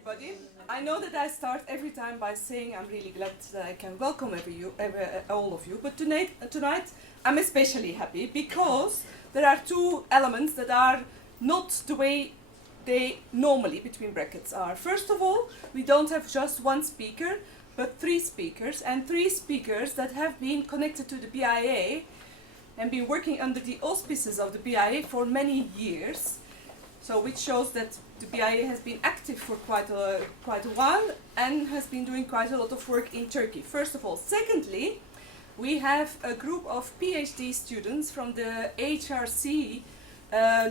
everybody. I know that I start every time by saying I'm really glad that I can welcome all of you, but tonight I'm especially happy because there are two elements that are not the way they normally, between brackets, are. First of all, we don't have just one speaker, but three speakers, and three speakers that have been connected to the BIAA and been working under the auspices of the BIAA for many years. So which shows that the BIAA has been active for quite a while and has been doing quite a lot of work in Turkey, first of all. Secondly, we have a group of PhD students from the HRC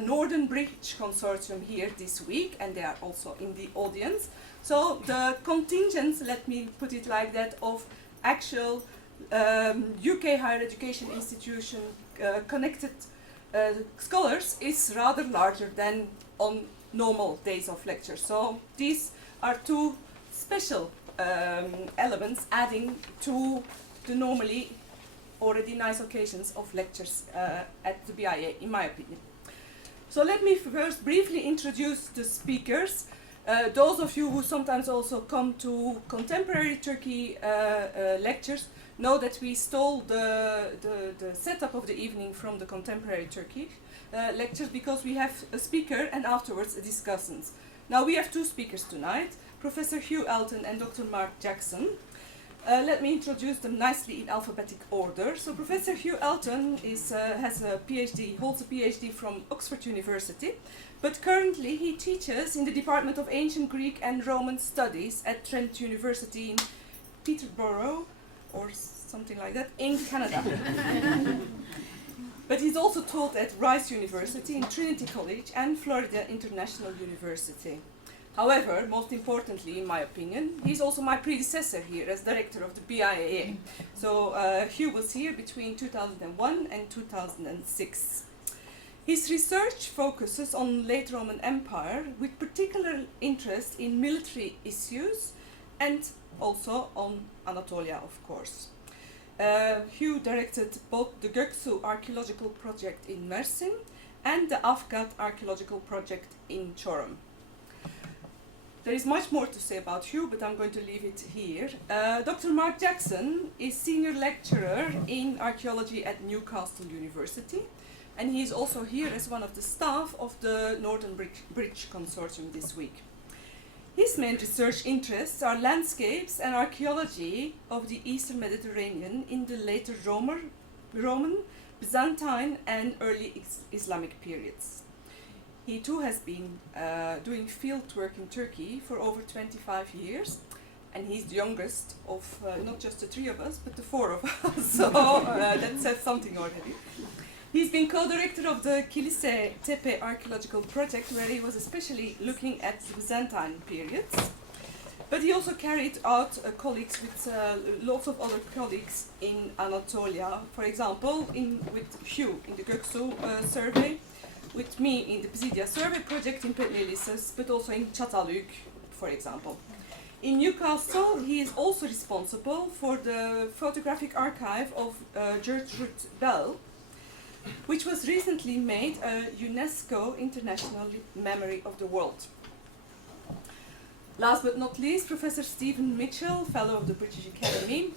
Northern Bridge Consortium here this week, and they are also in the audience. So the contingent, let me put it like that, of actual UK higher education institution connected scholars is rather larger than on normal days of lecture. So these are two special elements adding to the normally already nice occasions of lectures at the BIAA, in my opinion. So let me first briefly introduce the speakers. Those of you who sometimes also come to contemporary Turkey lectures know that we stole the setup of the evening from the contemporary Turkey lectures, because we have a speaker and afterwards a discussant. Now we have two speakers tonight, Professor Hugh Elton and Dr. Mark Jackson. Let me introduce them nicely in alphabetic order. So Professor Hugh Elton holds a PhD from Oxford University, but currently he teaches in the Department of Ancient Greek and Roman Studies at Trent University in Peterborough, or something like that, in Canada. But he's also taught at Rice University, in Trinity College, and Florida International University. However, most importantly, in my opinion, he's also my predecessor here as director of the BIAA. So Hugh was here between 2001 and 2006. His research focuses on late Roman Empire, with particular interest in military issues and also on Anatolia, of course. Hugh directed both the Göksu archaeological project in Mersin and the Afgat archaeological project in Çorum. There is much more to say about Hugh, but I'm going to leave it here. Dr. Mark Jackson is senior lecturer in archaeology at Newcastle University, and he is also here as one of the staff of the Northern Bridge Consortium this week. His main research interests are landscapes and archaeology of the Eastern Mediterranean in the later Roman, Byzantine, and early Islamic periods. He too has been doing field work in Turkey for over 25 years, and he's the youngest of not just the three of us, but the four of us, so that says something already. He's been co-director of the Kilise Tepe archaeological project, where he was especially looking at the Byzantine periods. But he also carried out colleagues with lots of other colleagues in Anatolia, for example, with Hugh in the Göksu survey, with me in the Pisidia survey project in Petlilisas, but also in Çatalhöyük, for example. In Newcastle, he is also responsible for the photographic archive of Gertrude Bell, which was recently made a UNESCO International Memory of the World. Last but not least, Professor Stephen Mitchell, Fellow of the British Academy.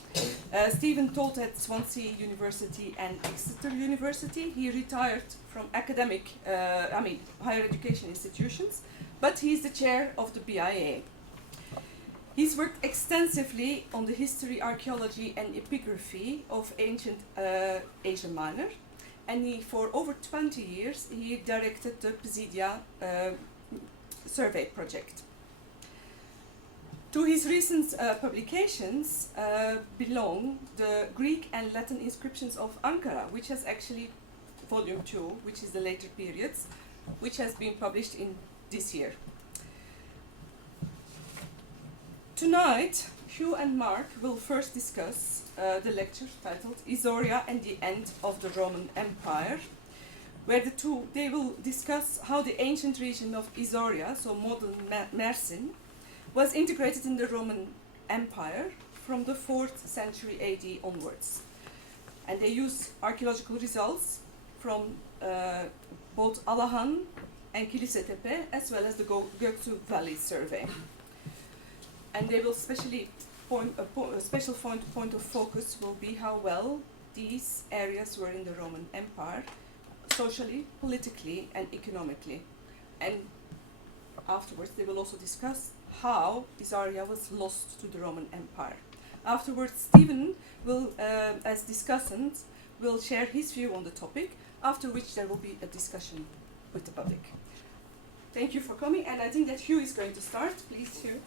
Stephen taught at Swansea University and Exeter University. He retired from higher education institutions, but he's the chair of the BIAA. He's worked extensively on the history, archaeology, and epigraphy of ancient Asia Minor. And for over 20 years, he directed the Pisidia survey project. To his recent publications belong the Greek and Latin inscriptions of Ankara, which has actually volume 2, which is the later periods, which has been published in this year. Tonight, Hugh and Mark will first discuss the lecture titled Isauria and the End of the Roman Empire, where they will discuss how the ancient region of Isauria, so modern Mersin, was integrated in the Roman Empire from the 4th century AD onwards. And they use archaeological results from both Alahan and Kilise Tepe, as well as the Göksu Valley Survey. and they will specially a special point of focus will be how well these areas were in the Roman Empire, socially, politically, and economically. And afterwards, they will also discuss how Isauria was lost to the Roman Empire. Afterwards, Stephen will, as discussant, will share his view on the topic, after which there will be a discussion with the public. Thank you for coming, and I think that Hugh is going to start. Please, Hugh.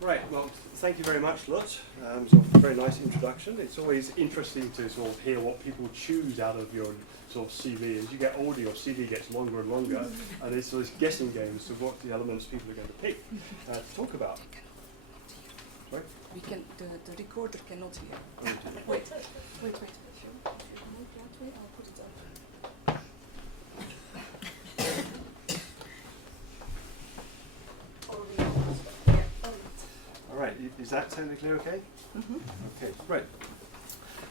Right, well, thank you very much, Lut. So a very nice introduction. It's always interesting to sort of hear what people choose out of your sort of CV. As you get older, your CV gets longer and longer, and it's sort of guessing games to what the elements people are going to pick to talk about. Sorry? We can. The recorder cannot hear. Wait. If you move that way, I'll put it up. All right, is that technically okay? Mm-hmm. Okay, great.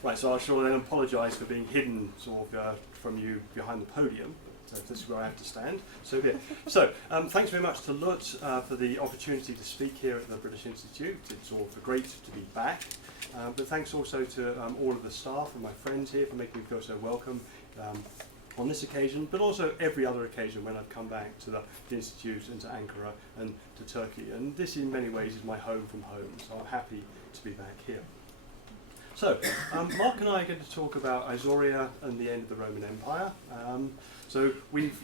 Right, so I shall then apologise for being hidden sort of from you behind the podium. So this is where I have to stand. So good. So thanks very much to Lut for the opportunity to speak here at the British Institute. It's all great to be back. But thanks also to all of the staff and my friends here for making me feel so welcome on this occasion, but also every other occasion when I've come back to the Institute and to Ankara and to Turkey. And this in many ways is my home from home, so I'm happy to be back here. So, Mark and I are going to talk about Isauria and the end of the Roman Empire. So we've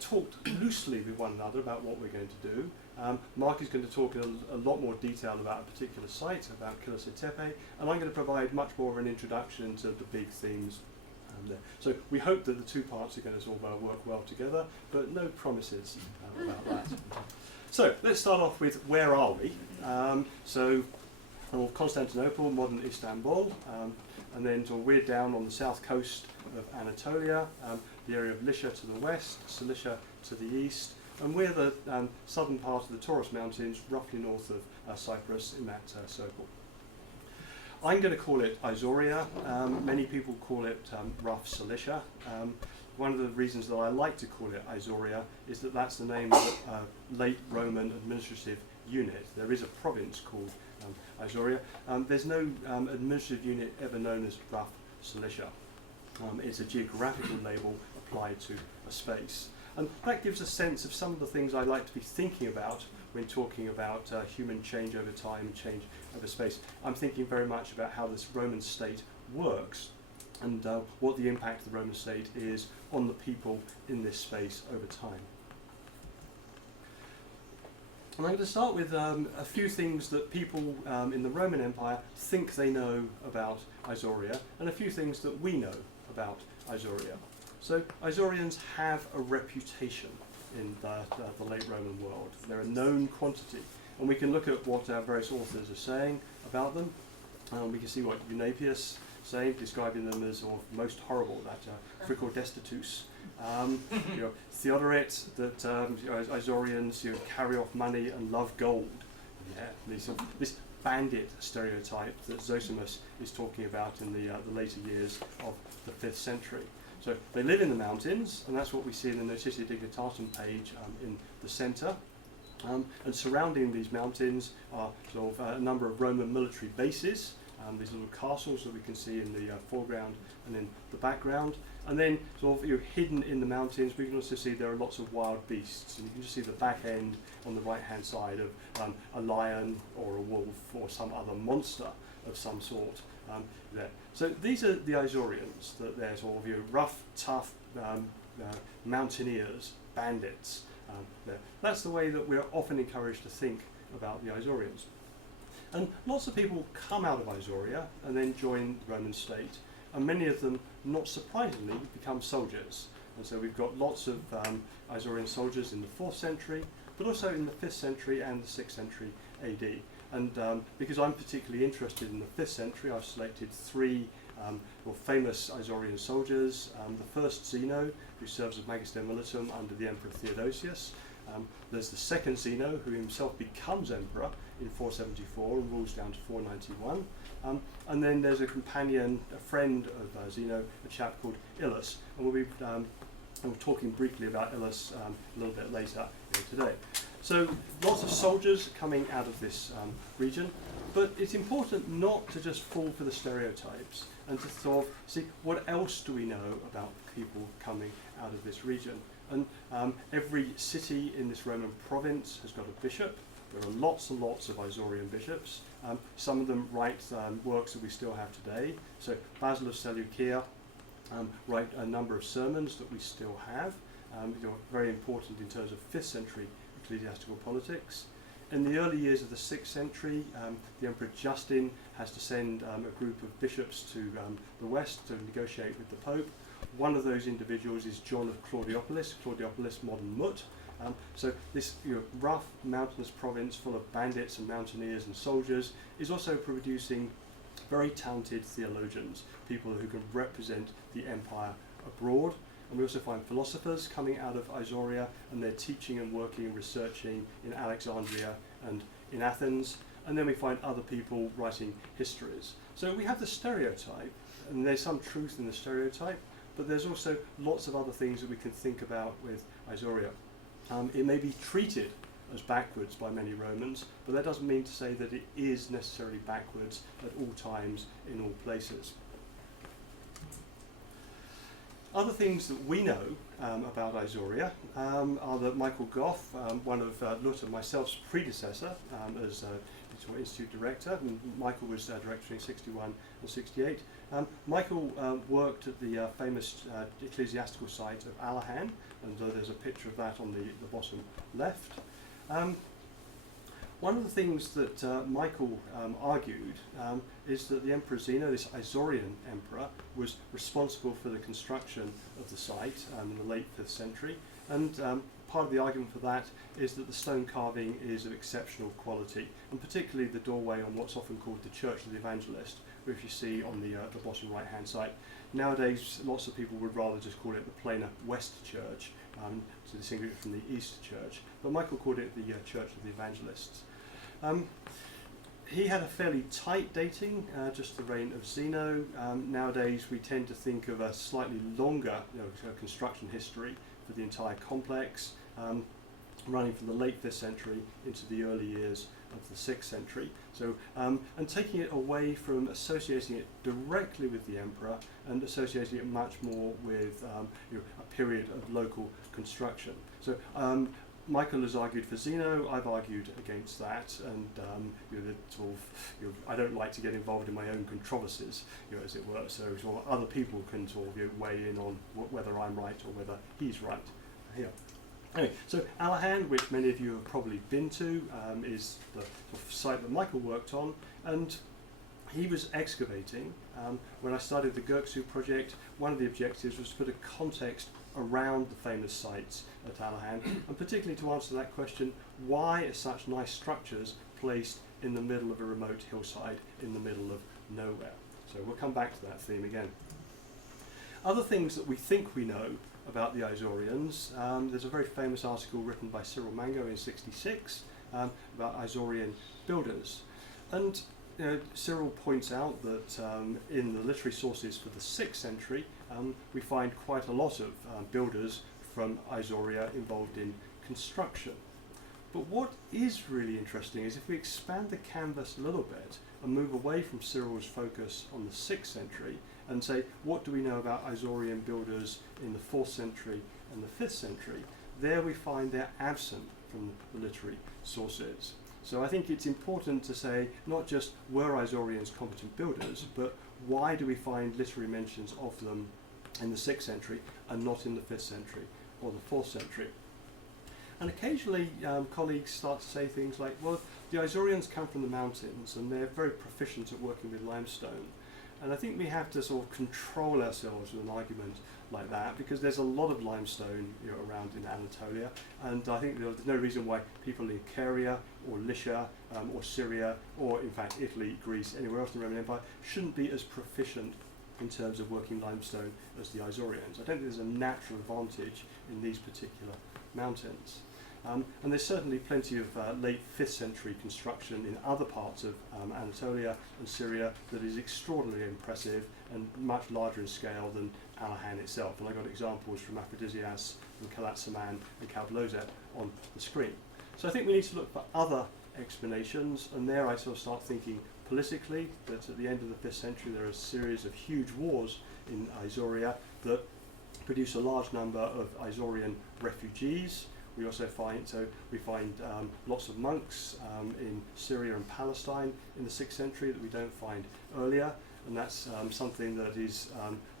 talked loosely with one another about what we're going to do. Mark is going to talk in a lot more detail about a particular site, about Kilise Tepe, and I'm going to provide much more of an introduction to the big themes there. So we hope that the two parts are going to sort of work well together, but no promises about that. So let's start off with where are we? Constantinople, modern Istanbul, and then we're down on the south coast of Anatolia, the area of Lycia to the west, Cilicia to the east, and we're the southern part of the Taurus Mountains, roughly north of Cyprus in that circle. I'm going to call it Isauria. Many people call it rough Cilicia. One of the reasons that I like to call it Isauria is that that's the name of a late Roman administrative unit. There is a province called Isauria. There's no administrative unit ever known as rough Cilicia. It's a geographical label applied to a space. And that gives a sense of some of the things I like to be thinking about when talking about human change over time, change over space. I'm thinking very much about how this Roman state works and what the impact of the Roman state is on the people in this space over time. And I'm going to start with a few things that people in the Roman Empire think they know about Isauria, and a few things that we know about Isauria. So Isaurians have a reputation in the late Roman world. They're a known quantity, and we can look at what our various authors are saying about them. We can see what Eunapius saying, describing them as most horrible, that fricor destitutus. Theodoret, that Isaurians carry off money and love gold. Yeah, this bandit stereotype that Zosimus is talking about in the later years of the 5th century. So they live in the mountains, and that's what we see in the Notitia Dignitatum page in the centre. And surrounding these mountains are a number of Roman military bases, these little castles that we can see in the foreground and in the background. And then hidden in the mountains, we can also see there are lots of wild beasts. And you can just see the back end on the right-hand side of a lion or a wolf or some other monster of some sort there. So these are the Isaurians, that they're rough, tough mountaineers, bandits. There. That's the way that we're often encouraged to think about the Isaurians. And lots of people come out of Isauria and then join the Roman state, and many of them, not surprisingly, become soldiers. And so we've got lots of Isaurian soldiers in the 4th century, but also in the 5th century and the 6th century AD. And because I'm particularly interested in the 5th century, I've selected 3 famous Isaurian soldiers. The first, Zeno, who serves as Magister Militum under the Emperor Theodosius. There's the second Zeno, who himself becomes emperor in 474 and rules down to 491. And then there's a companion, a friend of Zeno, a chap called Ilus. And we'll be and we're talking briefly about Ilus a little bit later today. So lots of soldiers coming out of this region, but it's important not to just fall for the stereotypes and to sort of see what else do we know about people coming out of this region. And every city in this Roman province has got a bishop. There are lots and lots of Isaurian bishops. Some of them write works that we still have today. So Basil of Seleucia write a number of sermons that we still have, very important in terms of 5th century ecclesiastical politics. In the early years of the 6th century, the Emperor Justin has to send a group of bishops to the west to negotiate with the Pope. One of those individuals is John of Claudiopolis, modern Mut. So this rough mountainous province full of bandits and mountaineers and soldiers is also producing very talented theologians, people who can represent the empire abroad. And we also find philosophers coming out of Isauria, and they're teaching and working and researching in Alexandria and in Athens. And then we find other people writing histories. So we have the stereotype, and there's some truth in the stereotype, but there's also lots of other things that we can think about with Isauria. It may be treated as backwards by many Romans, but that doesn't mean to say that it is necessarily backwards at all times in all places. Other things that we know about Isauria are that Michael Gough, one of Lut and myself's predecessor as Digital Institute Director, and Michael was director in 61 and 68. Michael worked at the famous ecclesiastical site of Alahan, and there's a picture of that on the bottom left. One of the things that Michael argued is that the Emperor Zeno, this Isaurian emperor, was responsible for the construction of the site in the late 5th century, and part of the argument for that is that the stone carving is of exceptional quality, and particularly the doorway on what's often called the Church of the Evangelist, which you see on the bottom right hand side. Nowadays lots of people would rather just call it the plainer West Church to distinguish it from the East Church, but Michael called it the Church of the Evangelists. He had a fairly tight dating, just the reign of Zeno. Nowadays we tend to think of a slightly longer construction history for the entire complex, running from the late 5th century into the early years of the 6th century. So, and taking it away from associating it directly with the emperor and associating it much more with a period of local construction. So Michael has argued for Zeno, I've argued against that, and I don't like to get involved in my own controversies, as it were, so other people can weigh in on whether I'm right or whether he's right here. Anyway, so Alahan, which many of you have probably been to, is the site that Michael worked on, and he was excavating. When I started the Göksu project, one of the objectives was to put a context around the famous sites at Alahan, and particularly to answer that question, why are such nice structures placed in the middle of a remote hillside in the middle of nowhere? So we'll come back to that theme again. Other things that we think we know about the Isaurians, there's a very famous article written by Cyril Mango in 66 about Isaurian builders, and Cyril points out that in the literary sources for the 6th century we find quite a lot of builders from Isauria involved in construction. But what is really interesting is if we expand the canvas a little bit and move away from Cyril's focus on the 6th century and say, what do we know about Isaurian builders in the 4th century and the 5th century, there we find they're absent from the literary sources. So I think it's important to say not just were Isaurians competent builders, but why do we find literary mentions of them in the 6th century and not in the 5th century or the 4th century? And occasionally colleagues start to say things like, well, the Isaurians come from the mountains and they're very proficient at working with limestone. And I think we have to sort of control ourselves with an argument like that, because there's a lot of limestone around in Anatolia, and I think there's no reason why people in Caria or Lycia or Syria or in fact Italy, Greece, anywhere else in the Roman Empire shouldn't be as proficient in terms of working limestone as the Isaurians. I don't think there's a natural advantage in these particular mountains. And there's certainly plenty of late 5th century construction in other parts of Anatolia and Syria that is extraordinarily impressive and much larger in scale than Alahan itself. And I got examples from Aphrodisias and Kalatsaman and Kalblozet on the screen. So I think we need to look for other explanations, and there I sort of start thinking politically that at the end of the 5th century there are a series of huge wars in Isauria that produce a large number of Isaurian refugees. We also find lots of monks in Syria and Palestine in the 6th century that we don't find earlier, and that's something that is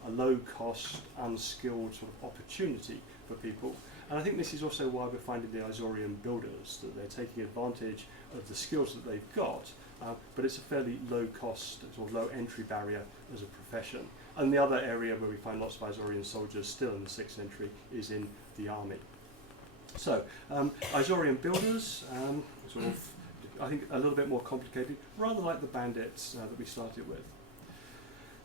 a low-cost, unskilled sort of opportunity for people. And I think this is also why we're finding the Isaurian builders, that they're taking advantage of the skills that they've got, but it's a fairly low-cost, sort of low-entry barrier as a profession. And the other area where we find lots of Isaurian soldiers still in the 6th century is in the army. So, Isaurian builders, sort of, I think a little bit more complicated, rather like the bandits that we started with.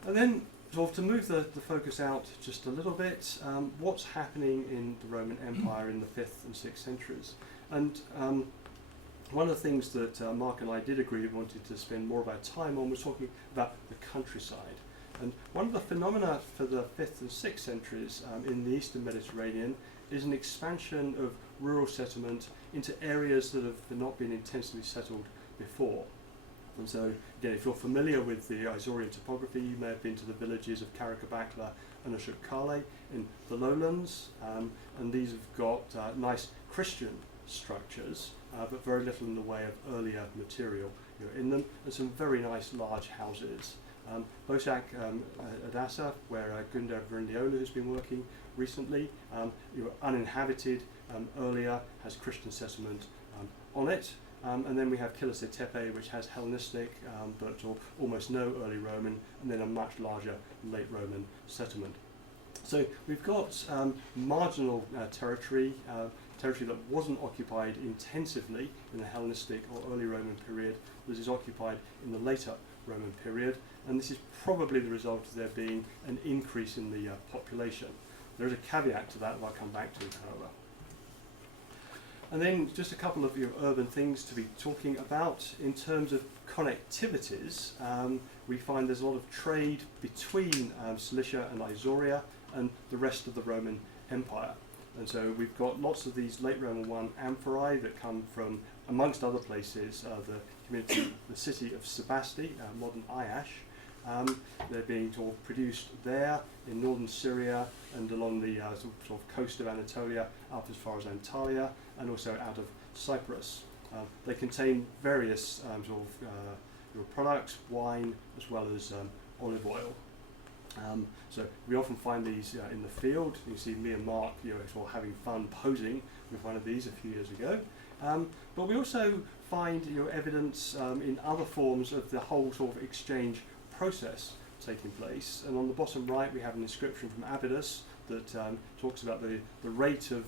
And then, sort of to move the focus out just a little bit, what's happening in the Roman Empire in the 5th and 6th centuries? And one of the things that Mark and I did agree we wanted to spend more of our time on was talking about the countryside. And one of the phenomena for the 5th and 6th centuries in the Eastern Mediterranean is an expansion of rural settlement into areas that have not been intensely settled before. And so, again, if you're familiar with the Isaurian topography, you may have been to the villages of Karakabakla and Ashukale in the lowlands, and these have got nice Christian structures, but very little in the way of earlier material in them, and some very nice large houses. Bosak Adasa, where Gunda Vrindiola has been working recently, uninhabited earlier, has Christian settlement on it. And then we have Kilise Tepe, which has Hellenistic, but almost no early Roman, and then a much larger late Roman settlement. So we've got marginal territory that wasn't occupied intensively in the Hellenistic or early Roman period, that is occupied in the later Roman period, and this is probably the result of there being an increase in the population. There is a caveat to that I'll come back to, however. And then just a couple of urban things to be talking about. In terms of connectivities, we find there's a lot of trade between Cilicia and Isauria and the rest of the Roman Empire. And so we've got lots of these late Roman I amphorae that come from, amongst other places, the city of Sebasti, modern Ayash. They're being produced there in northern Syria and along the sort of coast of Anatolia up as far as Antalya, and also out of Cyprus. They contain various products, wine, as well as olive oil. So we often find these in the field. You see me and Mark sort of having fun posing with one of these a few years ago. But we also find evidence in other forms of the whole sort of exchange process taking place. And on the bottom right we have an inscription from Abydos that talks about the rate of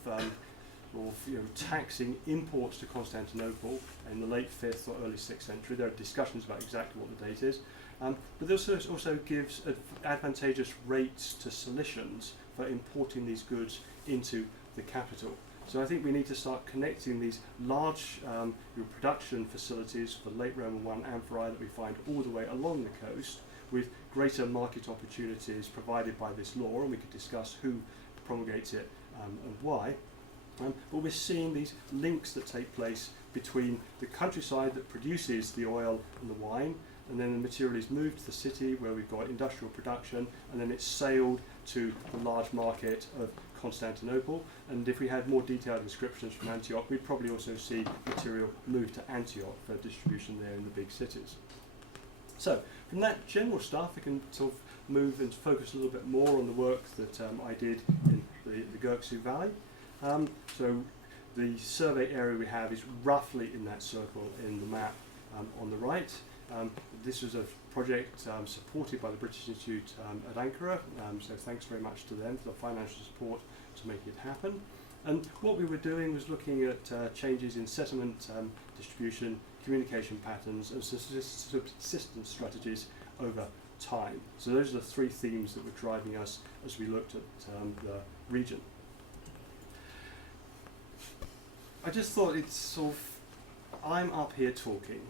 taxing imports to Constantinople in the late 5th or early 6th century. There are discussions about exactly what the date is. But this also gives advantageous rates to Cilicians for importing these goods into the capital. So I think we need to start connecting these large production facilities for late Roman I amphorae that we find all the way along the coast with greater market opportunities provided by this law, and we could discuss who promulgates it and why. But we're seeing these links that take place between the countryside that produces the oil and the wine, and then the material is moved to the city where we've got industrial production, and then it's sailed to the large market of Constantinople. And if we had more detailed inscriptions from Antioch, we'd probably also see material moved to Antioch for distribution there in the big cities. So from that general stuff, we can sort of move and focus a little bit more on the work that I did in the Göksu Valley. So the survey area we have is roughly in that circle in the map on the right. This was a project supported by the British Institute at Ankara, so thanks very much to them for the financial support to make it happen. And what we were doing was looking at changes in settlement distribution, communication patterns, and subsistence strategies over time. So those are the three themes that were driving us as we looked at the region. I just thought it's sort of, I'm up here talking,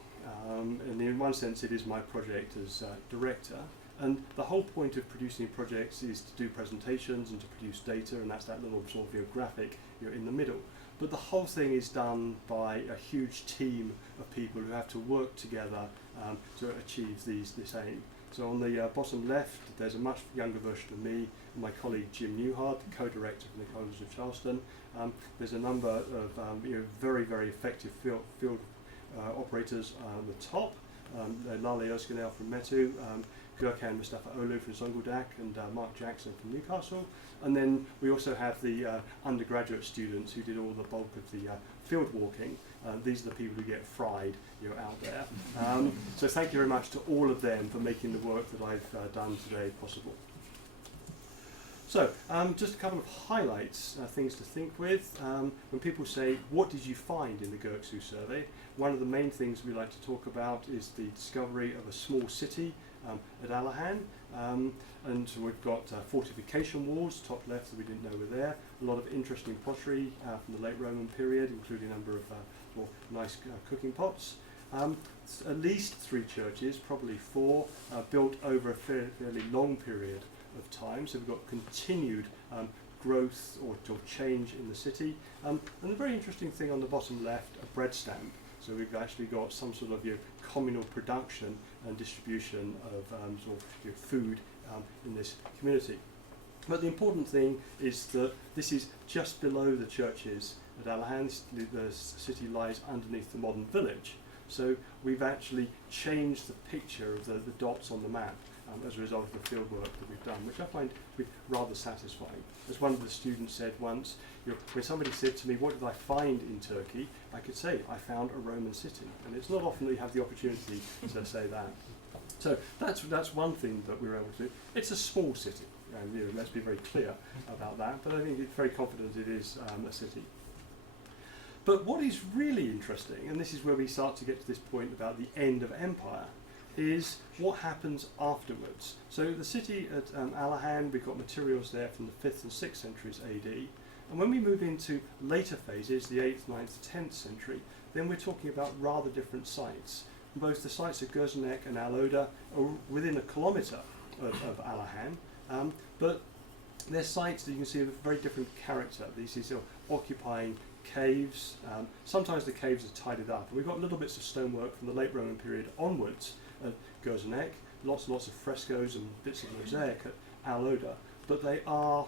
and in one sense it is my project as director, And the whole point of producing projects is to do presentations and to produce data, and that's that little sort of graphic in the middle. But the whole thing is done by a huge team of people who have to work together to achieve this aim. So on the bottom left, there's a much younger version of me and my colleague Jim Newhart, the co-director from the College of Charleston. There's a number of very, very effective field operators on the top. Lale Özgenel from Metu, Gürkan Mustafa Olu from Zonguldak, and Mark Jackson from Newcastle. And then we also have the undergraduate students who did all the bulk of the field walking. These are the people who get fried out there. So thank you very much to all of them for making the work that I've done today possible. So just a couple of highlights, things to think with. When people say, what did you find in the Göksu survey? One of the main things we like to talk about is the discovery of a small city at Alahan. And so we've got fortification walls, top left, that we didn't know were there. A lot of interesting pottery from the late Roman period, including a number of nice cooking pots. At least 3 churches, probably 4, built over a fairly long period of time. So we've got continued growth or change in the city. And the very interesting thing on the bottom left, a bread stamp. So we've actually got some sort of communal production and distribution of food in this community. But the important thing is that this is just below the churches at Alahan. The city lies underneath the modern village. So we've actually changed the picture of the dots on the map as a result of the field work that we've done, which I find rather satisfying. As one of the students said once, when somebody said to me, what did I find in Turkey? I could say, I found a Roman city. And it's not often that you have the opportunity to say that. So that's one thing that we were able to do. It's a small city, and let's be very clear about that, but I think it's very confident it is a city. But what is really interesting, and this is where we start to get to this point about the end of empire, is what happens afterwards. So the city at Alahan, we've got materials there from the 5th and 6th centuries AD, and when we move into later phases, the 8th, 9th, 10th century, then we're talking about rather different sites. Both the sites of Gözenek and Aloda are within a kilometre of Alahan, but they're sites that you can see of a very different character. These are occupying caves. Sometimes the caves are tidied up. And we've got little bits of stonework from the late Roman period onwards at Gözenek, lots of frescoes and bits of mosaic at Aloda, but they are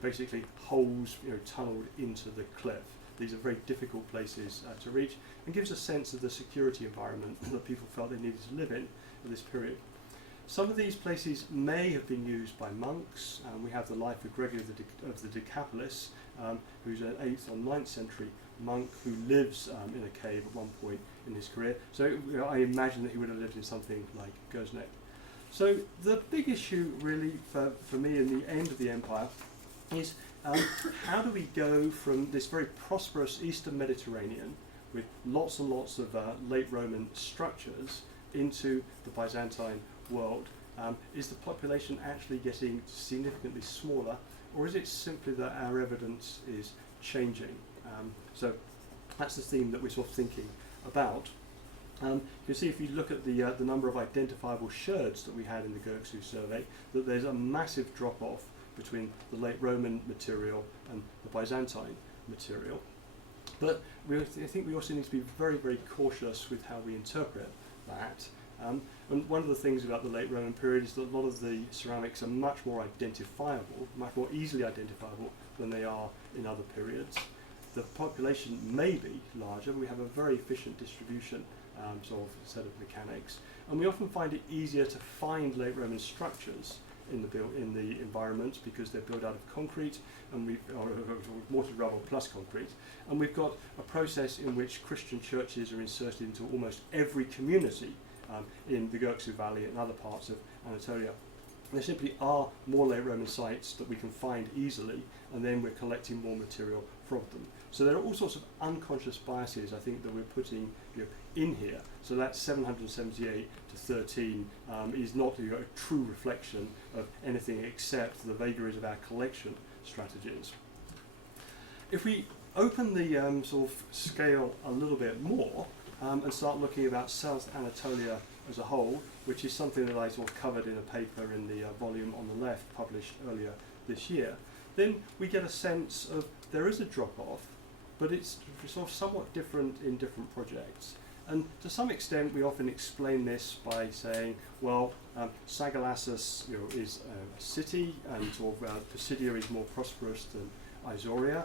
basically holes tunnelled into the cliff. These are very difficult places to reach, and gives a sense of the security environment that people felt they needed to live in at this period. Some of these places may have been used by monks. We have the life of Gregory of the Decapolis, who's an 8th or 9th century monk who lives in a cave at one point in his career. So I imagine that he would have lived in something like Gözenek. So the big issue really for me in the end of the empire is how do we go from this very prosperous Eastern Mediterranean with lots and lots of late Roman structures into the Byzantine world? Is the population actually getting significantly smaller, or is it simply that our evidence is changing? So that's the theme that we're sort of thinking about. You can see if you look at the number of identifiable sherds that we had in the Göksu survey, that there's a massive drop-off between the late Roman material and the Byzantine material. But I think we also need to be very, very cautious with how we interpret that. And one of the things about the late Roman period is that a lot of the ceramics are much more identifiable, much more easily identifiable than they are in other periods. The population may be larger, but we have a very efficient distribution sort of set of mechanics. And we often find it easier to find late Roman structures in the environment because they're built out of concrete and or mortar rubble plus concrete. And we've got a process in which Christian churches are inserted into almost every community in the Gosu Valley and other parts of Anatolia. There simply are more late Roman sites that we can find easily, and then we're collecting more material from them. So there are all sorts of unconscious biases, I think, that we're putting in here. So that 778 to 13 is not a true reflection of anything except the vagaries of our collection strategies. If we open the sort of scale a little bit more and start looking about South Anatolia as a whole, which is something that I sort of covered in a paper in the volume on the left published earlier this year, then we get a sense of there is a drop-off, but it's sort of somewhat different in different projects. And to some extent, we often explain this by saying, well, Sagalassus is a city, and sort of Pisidia is more prosperous than Isauria.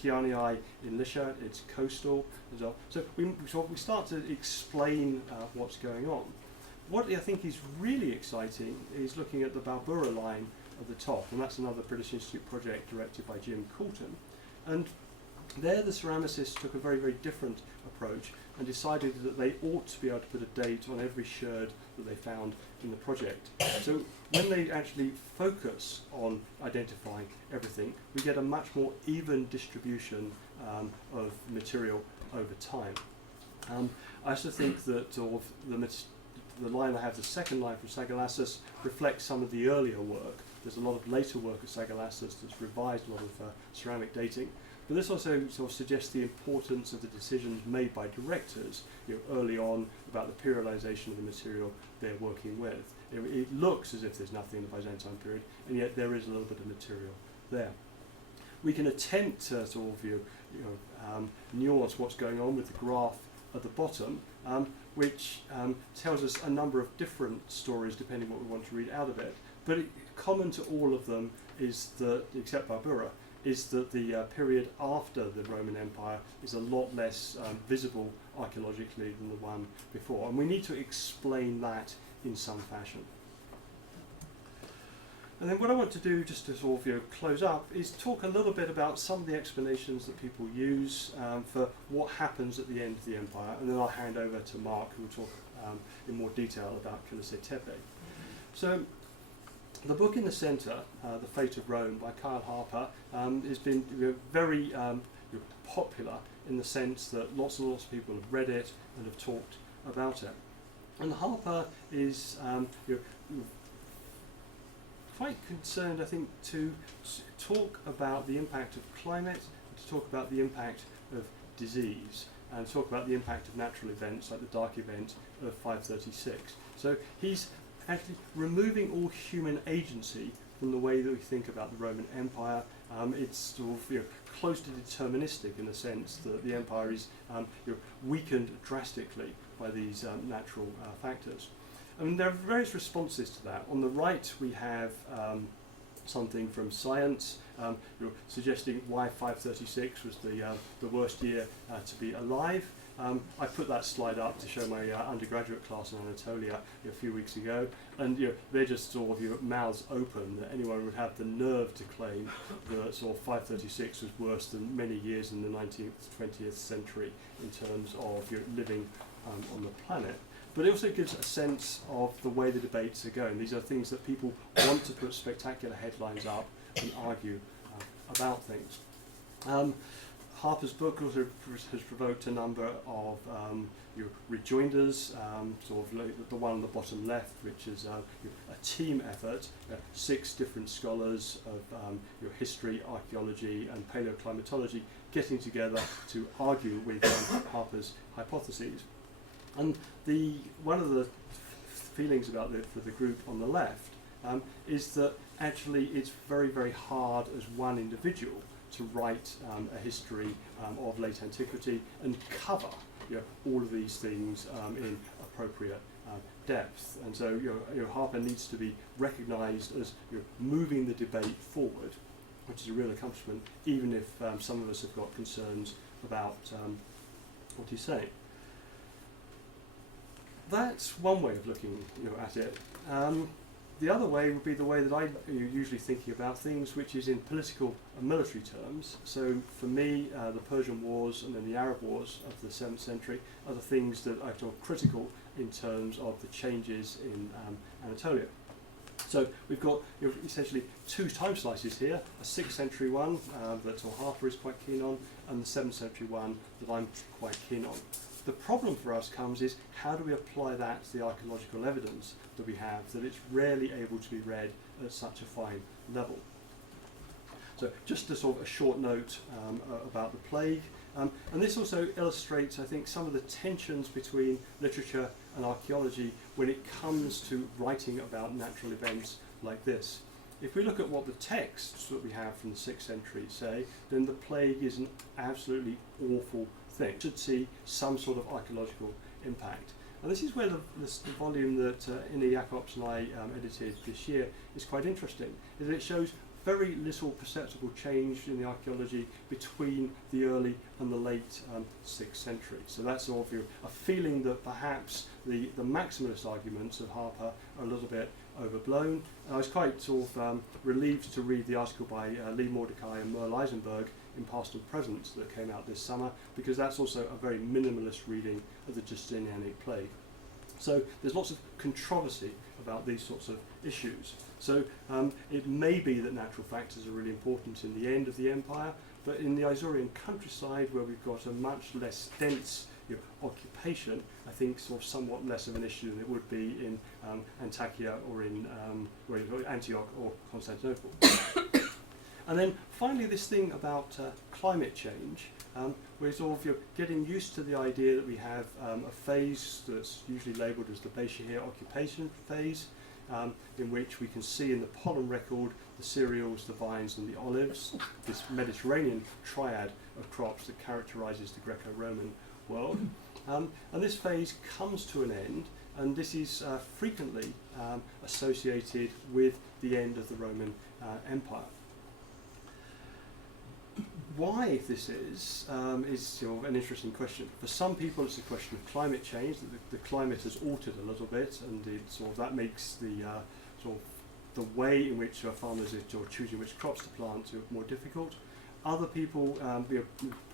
Kianii in Lycia, it's coastal as well. So we start to explain what's going on. What I think is really exciting is looking at the Bulvarı line at the top, and that's another British Institute project directed by Jim Coulton. And there the ceramicists took a very, very different approach and decided that they ought to be able to put a date on every sherd that they found in the project. So when they actually focus on identifying everything, we get a much more even distribution of material over time. I also think that the line I have, the second line from Sagalassus, reflects some of the earlier work. There's a lot of later work at Sagalassus that's revised a lot of ceramic dating. But this also sort of suggests the importance of the decisions made by directors early on about the periodization of the material they're working with. It looks as if there's nothing in the Byzantine period, and yet there is a little bit of material there. We can attempt to sort of nuance what's going on with the graph at the bottom, which tells us a number of different stories depending what we want to read out of it. But common to all of them is that, except Bulvarı, is that the period after the Roman Empire is a lot less visible archaeologically than the one before. And we need to explain that in some fashion. And then what I want to do, just to sort of close up, is talk a little bit about some of the explanations that people use for what happens at the end of the empire, and then I'll hand over to Mark, who will talk in more detail about Kilise Tepe. So, the book in the centre, The Fate of Rome by Kyle Harper, has been very popular in the sense that lots and lots of people have read it and have talked about it. And Harper is quite concerned, I think, to talk about the impact of climate, to talk about the impact of disease, and talk about the impact of natural events like the dark event of 536. So he's actually removing all human agency from the way that we think about the Roman Empire. It's sort of close to deterministic in the sense that the empire is weakened drastically by these natural factors. And there are various responses to that. On the right we have something from science suggesting why 536 was the worst year to be alive. I put that slide up to show my undergraduate class in Anatolia a few weeks ago, and they're just sort of mouths open that anyone would have the nerve to claim that sort of 536 was worse than many years in the 19th, 20th century in terms of living on the planet. But it also gives a sense of the way the debates are going. These are things that people want to put spectacular headlines up and argue about things. Harper's book also has provoked a number of rejoinders, sort of like the one on the bottom left, which is a team effort, 6 different scholars of history, archaeology and paleoclimatology getting together to argue with Harper's hypotheses. And one of the feelings about for the group on the left is that actually it's very, very hard as one individual to write a history of late antiquity and cover all of these things in appropriate depth. And so Harper needs to be recognised as moving the debate forward, which is a real accomplishment, even if some of us have got concerns about what he's saying. That's one way of looking at it. The other way would be the way that I usually thinking about things, which is in political and military terms. So for me, the Persian Wars and then the Arab Wars of the 7th century are the things that I feel critical in terms of the changes in Anatolia. So we've got essentially 2 time slices here, a 6th century one that Harper is quite keen on, and the 7th century one that I'm quite keen on. The problem for us comes is how do we apply that to the archaeological evidence that we have, that it's rarely able to be read at such a fine level. So just a sort of a short note about the plague, and this also illustrates, I think, some of the tensions between literature and archaeology when it comes to writing about natural events like this. If we look at what the texts that we have from the 6th century say, then the plague is an absolutely awful thing. It should see some sort of archaeological impact. And this is where the volume that Ine Jacobs and I edited this year is quite interesting, is that it shows very little perceptible change in the archaeology between the early and the late 6th century. So that's sort of a feeling that perhaps the maximalist arguments of Harper are a little bit overblown. And I was quite sort of relieved to read the article by Lee Mordecai and Merle Eisenberg in Past and Present that came out this summer, because that's also a very minimalist reading of the Justinianic plague. So there's lots of controversy about these sorts of issues. So it may be that natural factors are really important in the end of the empire, but in the Isaurian countryside, where we've got a much less dense occupation, I think sort of somewhat less of an issue than it would be in Antakya or in Antioch or Constantinople. And then finally, this thing about climate change. We're sort of getting used to the idea that we have a phase that's usually labelled as the Beishahir occupation phase, in which we can see in the pollen record the cereals, the vines and the olives, this Mediterranean triad of crops that characterises the Greco-Roman world. And this phase comes to an end, and this is frequently associated with the end of the Roman Empire. Why this is sort of an interesting question. For some people, it's a question of climate change. That the climate has altered a little bit, and that makes the the way in which farmers are choosing which crops to plant more difficult. Other people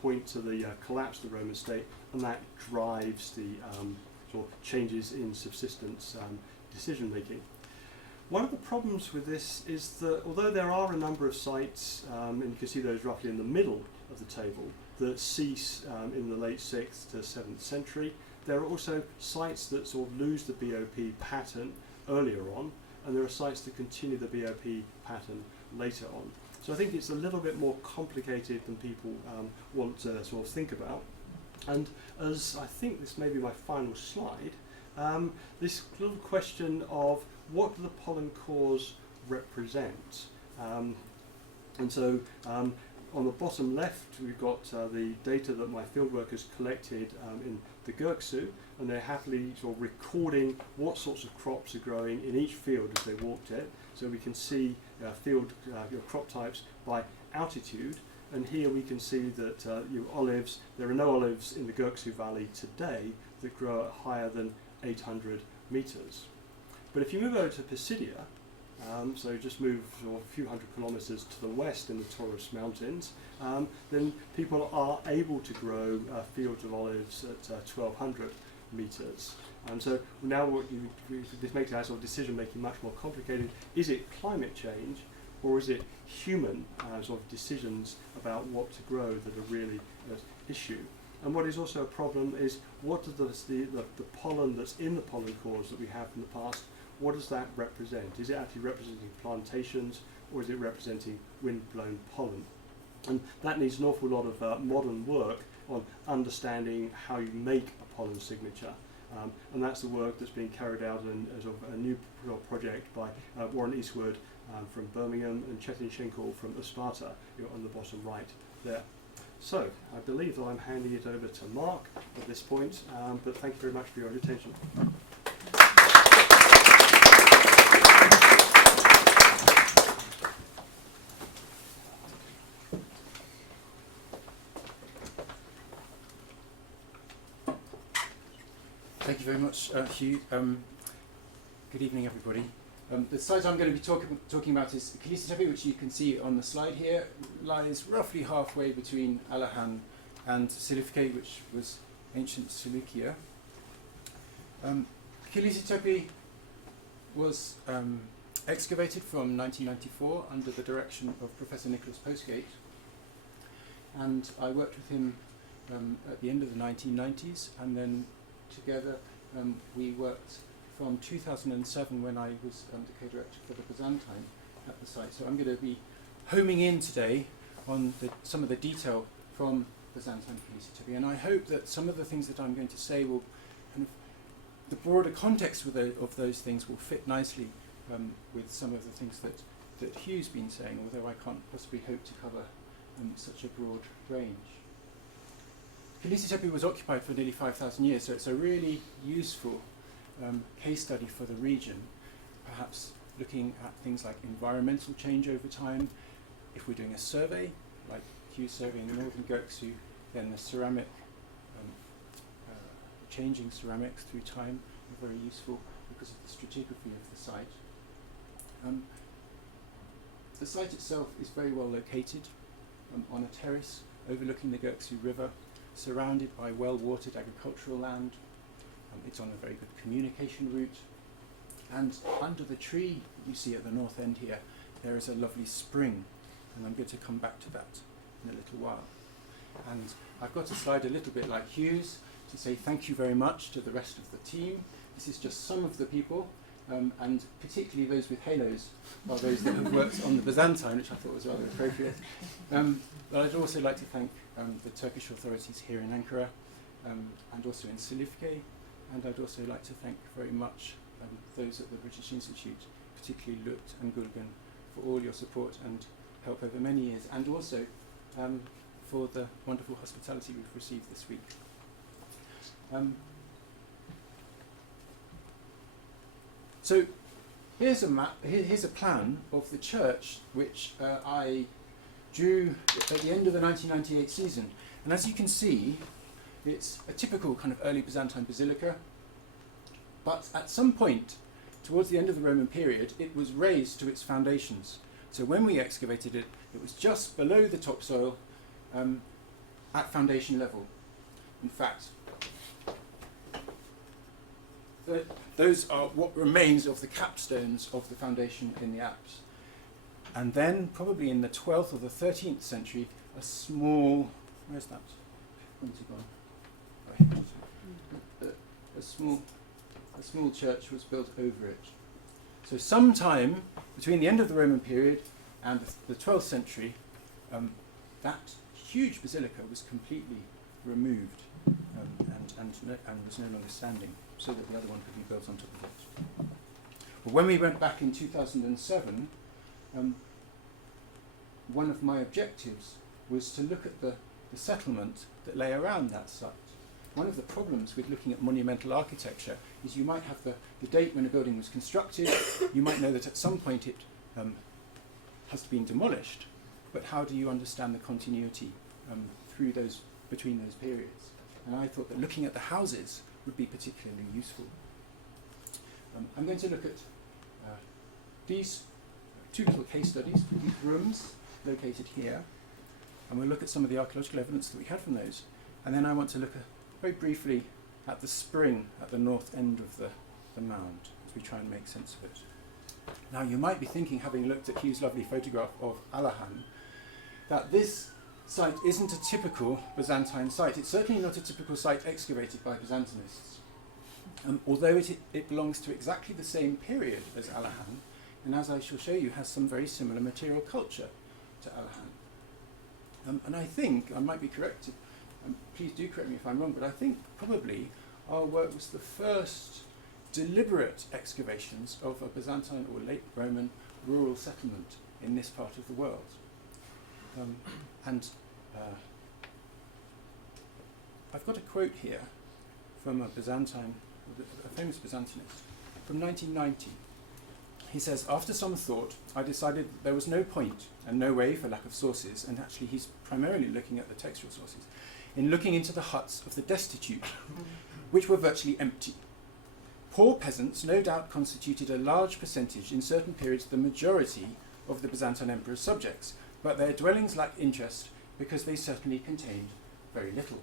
point to the collapse of the Roman state, and that drives the changes in subsistence decision making. One of the problems with this is that although there are a number of sites, and you can see those roughly in the middle of the table, that cease in the late 6th to 7th century, there are also sites that sort of lose the BOP pattern earlier on, and there are sites that continue the BOP pattern later on. So I think it's a little bit more complicated than people want to sort of think about. And as I think this may be my final slide, this little question of what do the pollen cores represent? And so on the bottom left, we've got the data that my fieldworkers collected in the Göksu, and they're happily sort of recording what sorts of crops are growing in each field as they walked it. So we can see field crop types by altitude, and here we can see that olives, there are no olives in the Gosu Valley today that grow at higher than 800 meters. But if you move over to Pisidia, so just move a few hundred kilometers to the west in the Taurus Mountains, then people are able to grow fields of olives at 1200 meters. So now this makes our sort of decision making much more complicated. Is it climate change, or is it human sort of decisions about what to grow that are really an issue? And what is also a problem is what does the pollen that's in the pollen cores that we have from the past, what does that represent? Is it actually representing plantations, or is it representing wind-blown pollen? And that needs an awful lot of modern work on understanding how you make a pollen signature. And that's the work that's being carried out in a new project by Warren Eastwood from Birmingham and Chetin Schenkel from Isparta on the bottom right there. So I believe that I'm handing it over to Mark at this point, but thank you very much for your attention. Thank you very much, Hugh. Good evening, everybody. The site I'm going to be talking about is Kilise Tepe, which you can see on the slide here, lies roughly halfway between Alahan and Silifke, which was ancient Cilicia. Kilise Tepe was excavated from 1994 under the direction of Professor Nicholas Postgate, and I worked with him at the end of the 1990s, and then together we worked from 2007 when I was the co-director for the Byzantine at the site. So I'm going to be homing in today on some of the detail from Byzantine Kilise Tepe, and I hope that some of the things that I'm going to say will kind of the broader context of those things will fit nicely with some of the things that Hugh's been saying, although I can't possibly hope to cover such a broad range. Kilise Tepe was occupied for nearly 5,000 years, so it's a really useful case study for the region, perhaps looking at things like environmental change over time. If we're doing a survey, like Hugh's survey in the northern Göksu, then the ceramic, changing ceramics through time are very useful because of the stratigraphy of the site. The site itself is very well located on a terrace overlooking the Göksu River, surrounded by well-watered agricultural land. It's on a very good communication route. And under the tree you see at the north end here, there is a lovely spring, and I'm going to come back to that in a little while. And I've got a slide a little bit like Hugh's to say thank you very much to the rest of the team. This is just some of the people, and particularly those with halos are those that have worked on the Byzantine, which I thought was rather appropriate. But I'd also like to thank the Turkish authorities here in Ankara, and also in Silifke, and I'd also like to thank very much those at the British Institute, particularly Lut and Gulgan, for all your support and help over many years, and also for the wonderful hospitality we've received this week. So here's a map, here's a plan of the church which I drew at the end of the 1998 season. And as you can see, it's a typical kind of early Byzantine basilica, but at some point towards the end of the Roman period, it was raised to its foundations. So when we excavated it, it was just below the topsoil at foundation level. In fact, those are what remains of the capstones of the foundation in the apse. And then, probably in the 12th or the 13th century, a small, where's that? A small church was built over it. So sometime between the end of the Roman period and the 12th century, that huge basilica was completely removed and was no longer standing, so that the other one could be built on top of it. But when we went back in 2007, one of my objectives was to look at the settlement that lay around that site. One of the problems with looking at monumental architecture is you might have the date when a building was constructed, you might know that at some point it has been demolished, but how do you understand the continuity between those periods? And I thought that looking at the houses would be particularly useful. I'm going to look at these two little case studies, these rooms located here, and we'll look at some of the archaeological evidence that we had from those. And then I want to look very briefly at the spring at the north end of the mound as we try and make sense of it. Now you might be thinking, having looked at Hugh's lovely photograph of Alahan, that this site isn't a typical Byzantine site. It's certainly not a typical site excavated by Byzantinists. Although it belongs to exactly the same period as Alahan, and as I shall show you, has some very similar material culture to Alahan. And I think, I might be corrected, please do correct me if I'm wrong, but I think probably our work was the first deliberate excavations of a Byzantine or late Roman rural settlement in this part of the world. I've got a quote here from a famous Byzantinist from 1990. He says, "After some thought, I decided that there was no point and no way for lack of sources," and actually he's primarily looking at the textual sources, "in looking into the huts of the destitute, which were virtually empty. Poor peasants no doubt constituted a large percentage, in certain periods the majority of the Byzantine emperor's subjects, but their dwellings lacked interest because they certainly contained very little."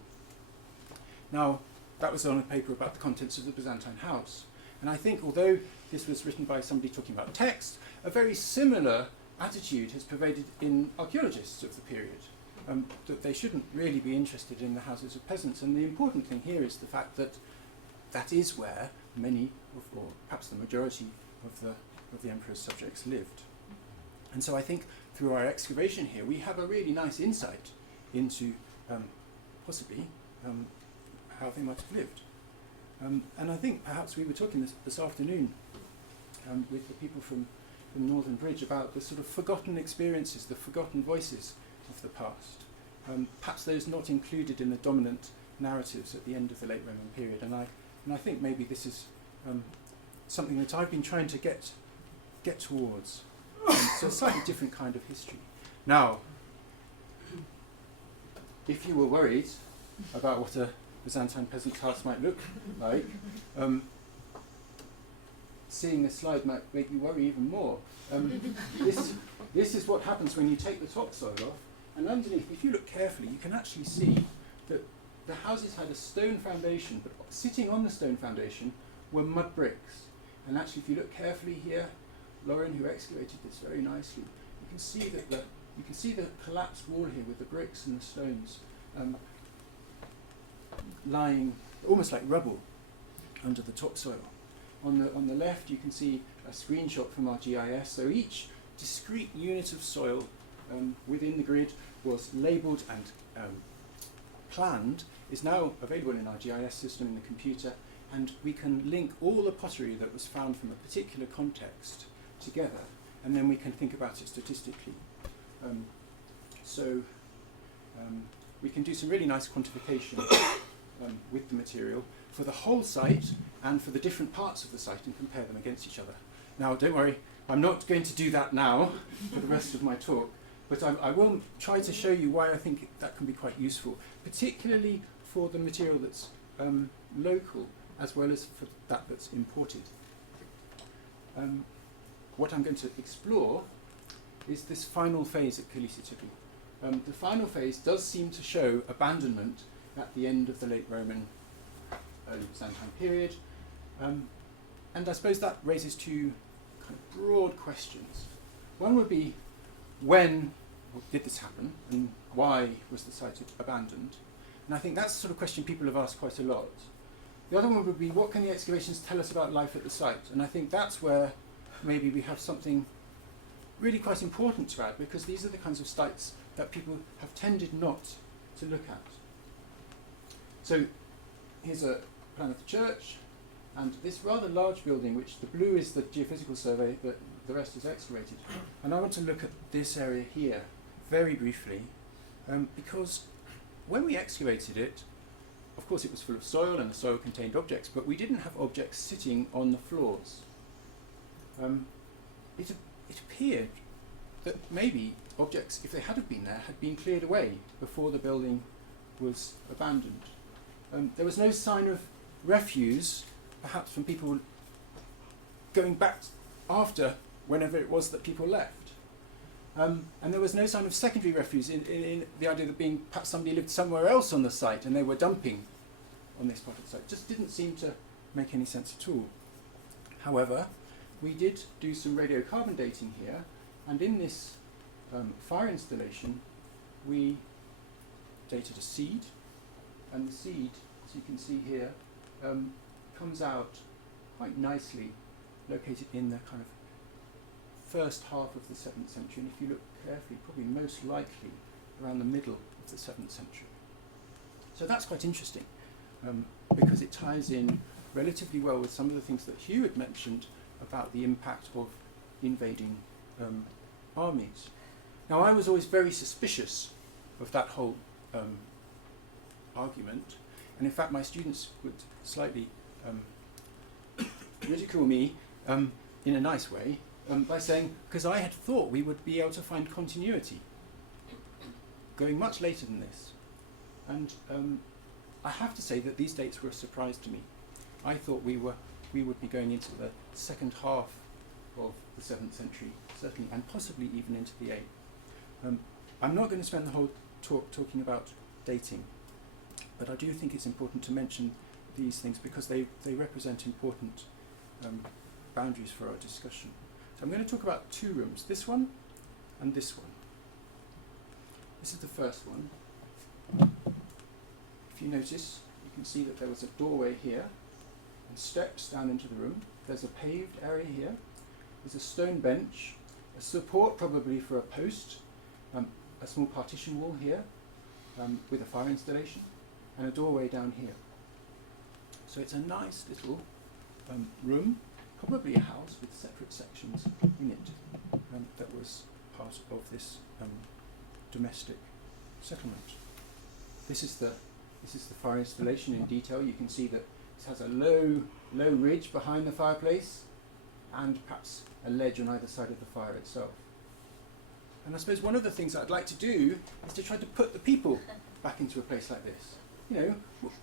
Now, that was on a paper about the contents of the Byzantine house. And I think, although this was written by somebody talking about text, a very similar attitude has pervaded in archaeologists of the period, that they shouldn't really be interested in the houses of peasants. And the important thing here is the fact that that is where many, or perhaps the majority of the emperor's subjects lived. And so I think through our excavation here, we have a really nice insight into possibly how they might have lived. And I think perhaps we were talking this afternoon with the people from Northern Bridge about the sort of forgotten experiences, the forgotten voices of the past. Perhaps those not included in the dominant narratives at the end of the late Roman period. And I think maybe this is something that I've been trying to get towards. So a slightly different kind of history. Now, if you were worried about what a Byzantine peasant's house might look like, seeing this slide might make you worry even more. This is what happens when you take the topsoil off, and underneath, if you look carefully, you can actually see that the houses had a stone foundation, but sitting on the stone foundation were mud bricks. And actually, if you look carefully here, Lauren, who excavated this very nicely, you can see the collapsed wall here with the bricks and the stones lying almost like rubble under the topsoil. On the left, you can see a screenshot from our GIS. So each discrete unit of soil within the grid was labelled and planned, is now available in our GIS system in the computer, and we can link all the pottery that was found from a particular context together, and then we can think about it statistically. So we can do some really nice quantification with the material for the whole site and for the different parts of the site and compare them against each other. Now, don't worry, I'm not going to do that now for the rest of my talk, but I will try to show you why I think that can be quite useful, particularly for the material that's local as well as for that that's imported. What I'm going to explore is this final phase at Kilise Tepe. The final phase does seem to show abandonment at the end of the late Roman, early Byzantine period. And I suppose that raises two kind of broad questions. One would be, when did this happen, and why was the site abandoned? And I think that's the sort of question people have asked quite a lot. The other one would be, what can the excavations tell us about life at the site? And I think that's where maybe we have something really quite important to add, because these are the kinds of sites that people have tended not to look at. So here's a plan of the church, and this rather large building, which the blue is the geophysical survey, but the rest is excavated. And I want to look at this area here very briefly, because when we excavated it, of course it was full of soil and the soil contained objects, but we didn't have objects sitting on the floors. It appeared that maybe objects, if they had have been there, had been cleared away before the building was abandoned. There was no sign of refuse, perhaps from people going back after whenever it was that people left. And there was no sign of secondary refuse in the idea that being perhaps somebody lived somewhere else on the site and they were dumping on this part of the site. Just didn't seem to make any sense at all. However, we did do some radiocarbon dating here, and in this fire installation we dated a seed, and the seed, as you can see here, comes out quite nicely, located in the kind of first half of the 7th century, and if you look carefully, probably most likely around the middle of the 7th century. So that's quite interesting, because it ties in relatively well with some of the things that Hugh had mentioned about the impact of invading armies. Now, I was always very suspicious of that whole argument, and in fact my students would slightly ridicule me in a nice way by saying, because I had thought we would be able to find continuity going much later than this. And I have to say that these dates were a surprise to me. I thought we would be going into the second half of the 7th century, certainly, and possibly even into the 8th. I'm not going to spend the whole talk talking about dating, but I do think it's important to mention these things because they represent important boundaries for our discussion. So I'm going to talk about two rooms, this one and this one. This is the first one. If you notice, you can see that there was a doorway here and steps down into the room. There's a paved area here. There's a stone bench, a support probably for a post, a small partition wall here with a fire installation, and a doorway down here. So it's a nice little room, probably a house with separate sections in it, that was part of this domestic settlement. This is the fire installation in detail. You can see that it has a low ridge behind the fireplace, and perhaps a ledge on either side of the fire itself. And I suppose one of the things I'd like to do is to try to put the people back into a place like this. You know,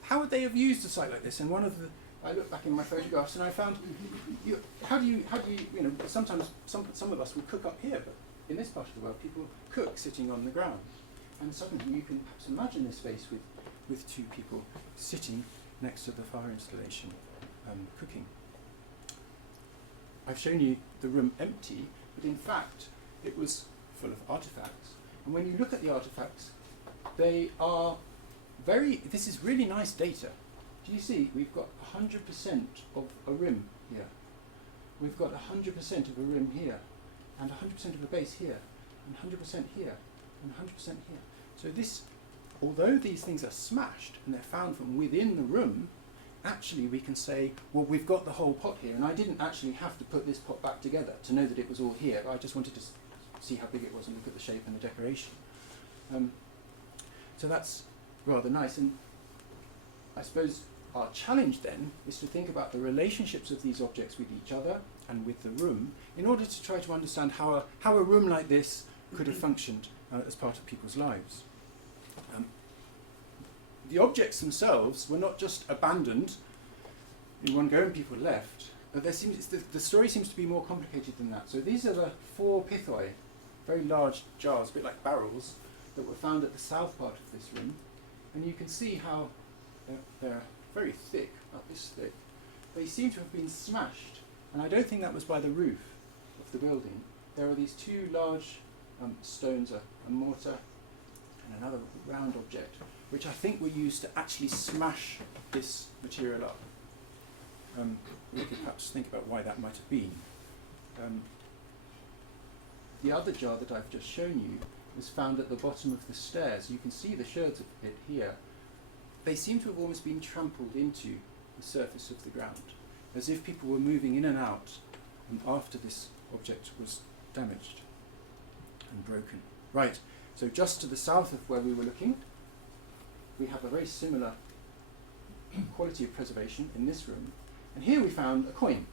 how would they have used a site like this? And I looked back in my photographs and I found, how do you, you know, sometimes some of us would cook up here, but in this part of the world, people cook sitting on the ground. And suddenly you can perhaps imagine this space with two people sitting next to the fire installation, cooking. I've shown you the room empty, but in fact, it was full of artifacts. And when you look at the artifacts, they are this is really nice data. Do you see, we've got 100% of a rim here. We've got 100% of a rim here, and 100% of a base here, and 100% here, and 100% here. So this, although these things are smashed and they're found from within the room, actually we can say, well, we've got the whole pot here, and I didn't actually have to put this pot back together to know that it was all here. I just wanted to see how big it was and look at the shape and the decoration. So that's rather nice. And I suppose our challenge then is to think about the relationships of these objects with each other and with the room in order to try to understand how a room like this could have functioned as part of people's lives. The objects themselves were not just abandoned in one go and people left, but the story seems to be more complicated than that. So these are the 4 pithoi, very large jars, a bit like barrels, that were found at the south part of this room. And you can see how they're very thick, about this thick. They seem to have been smashed, and I don't think that was by the roof of the building. There are these 2 large stones, a mortar and another round object, which I think were used to actually smash this material up. We could perhaps think about why that might have been. The other jar that I've just shown you was found at the bottom of the stairs. You can see the sherds of it here. They seem to have almost been trampled into the surface of the ground, as if people were moving in and out after this object was damaged and broken. Right, so just to the south of where we were looking, we have a very similar quality of preservation in this room. And here we found a coin.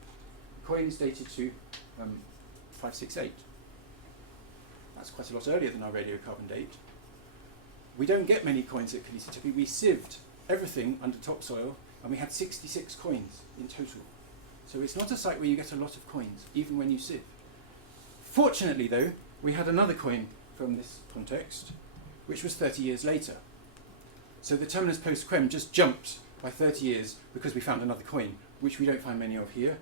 The coin is dated to 568. That's quite a lot earlier than our radiocarbon date. We don't get many coins at Kilise Tepe. We sieved everything under topsoil, and we had 66 coins in total. So it's not a site where you get a lot of coins, even when you sieve. Fortunately, though, we had another coin from this context, which was 30 years later. So the terminus post quem just jumped by 30 years because we found another coin, which we don't find many of here.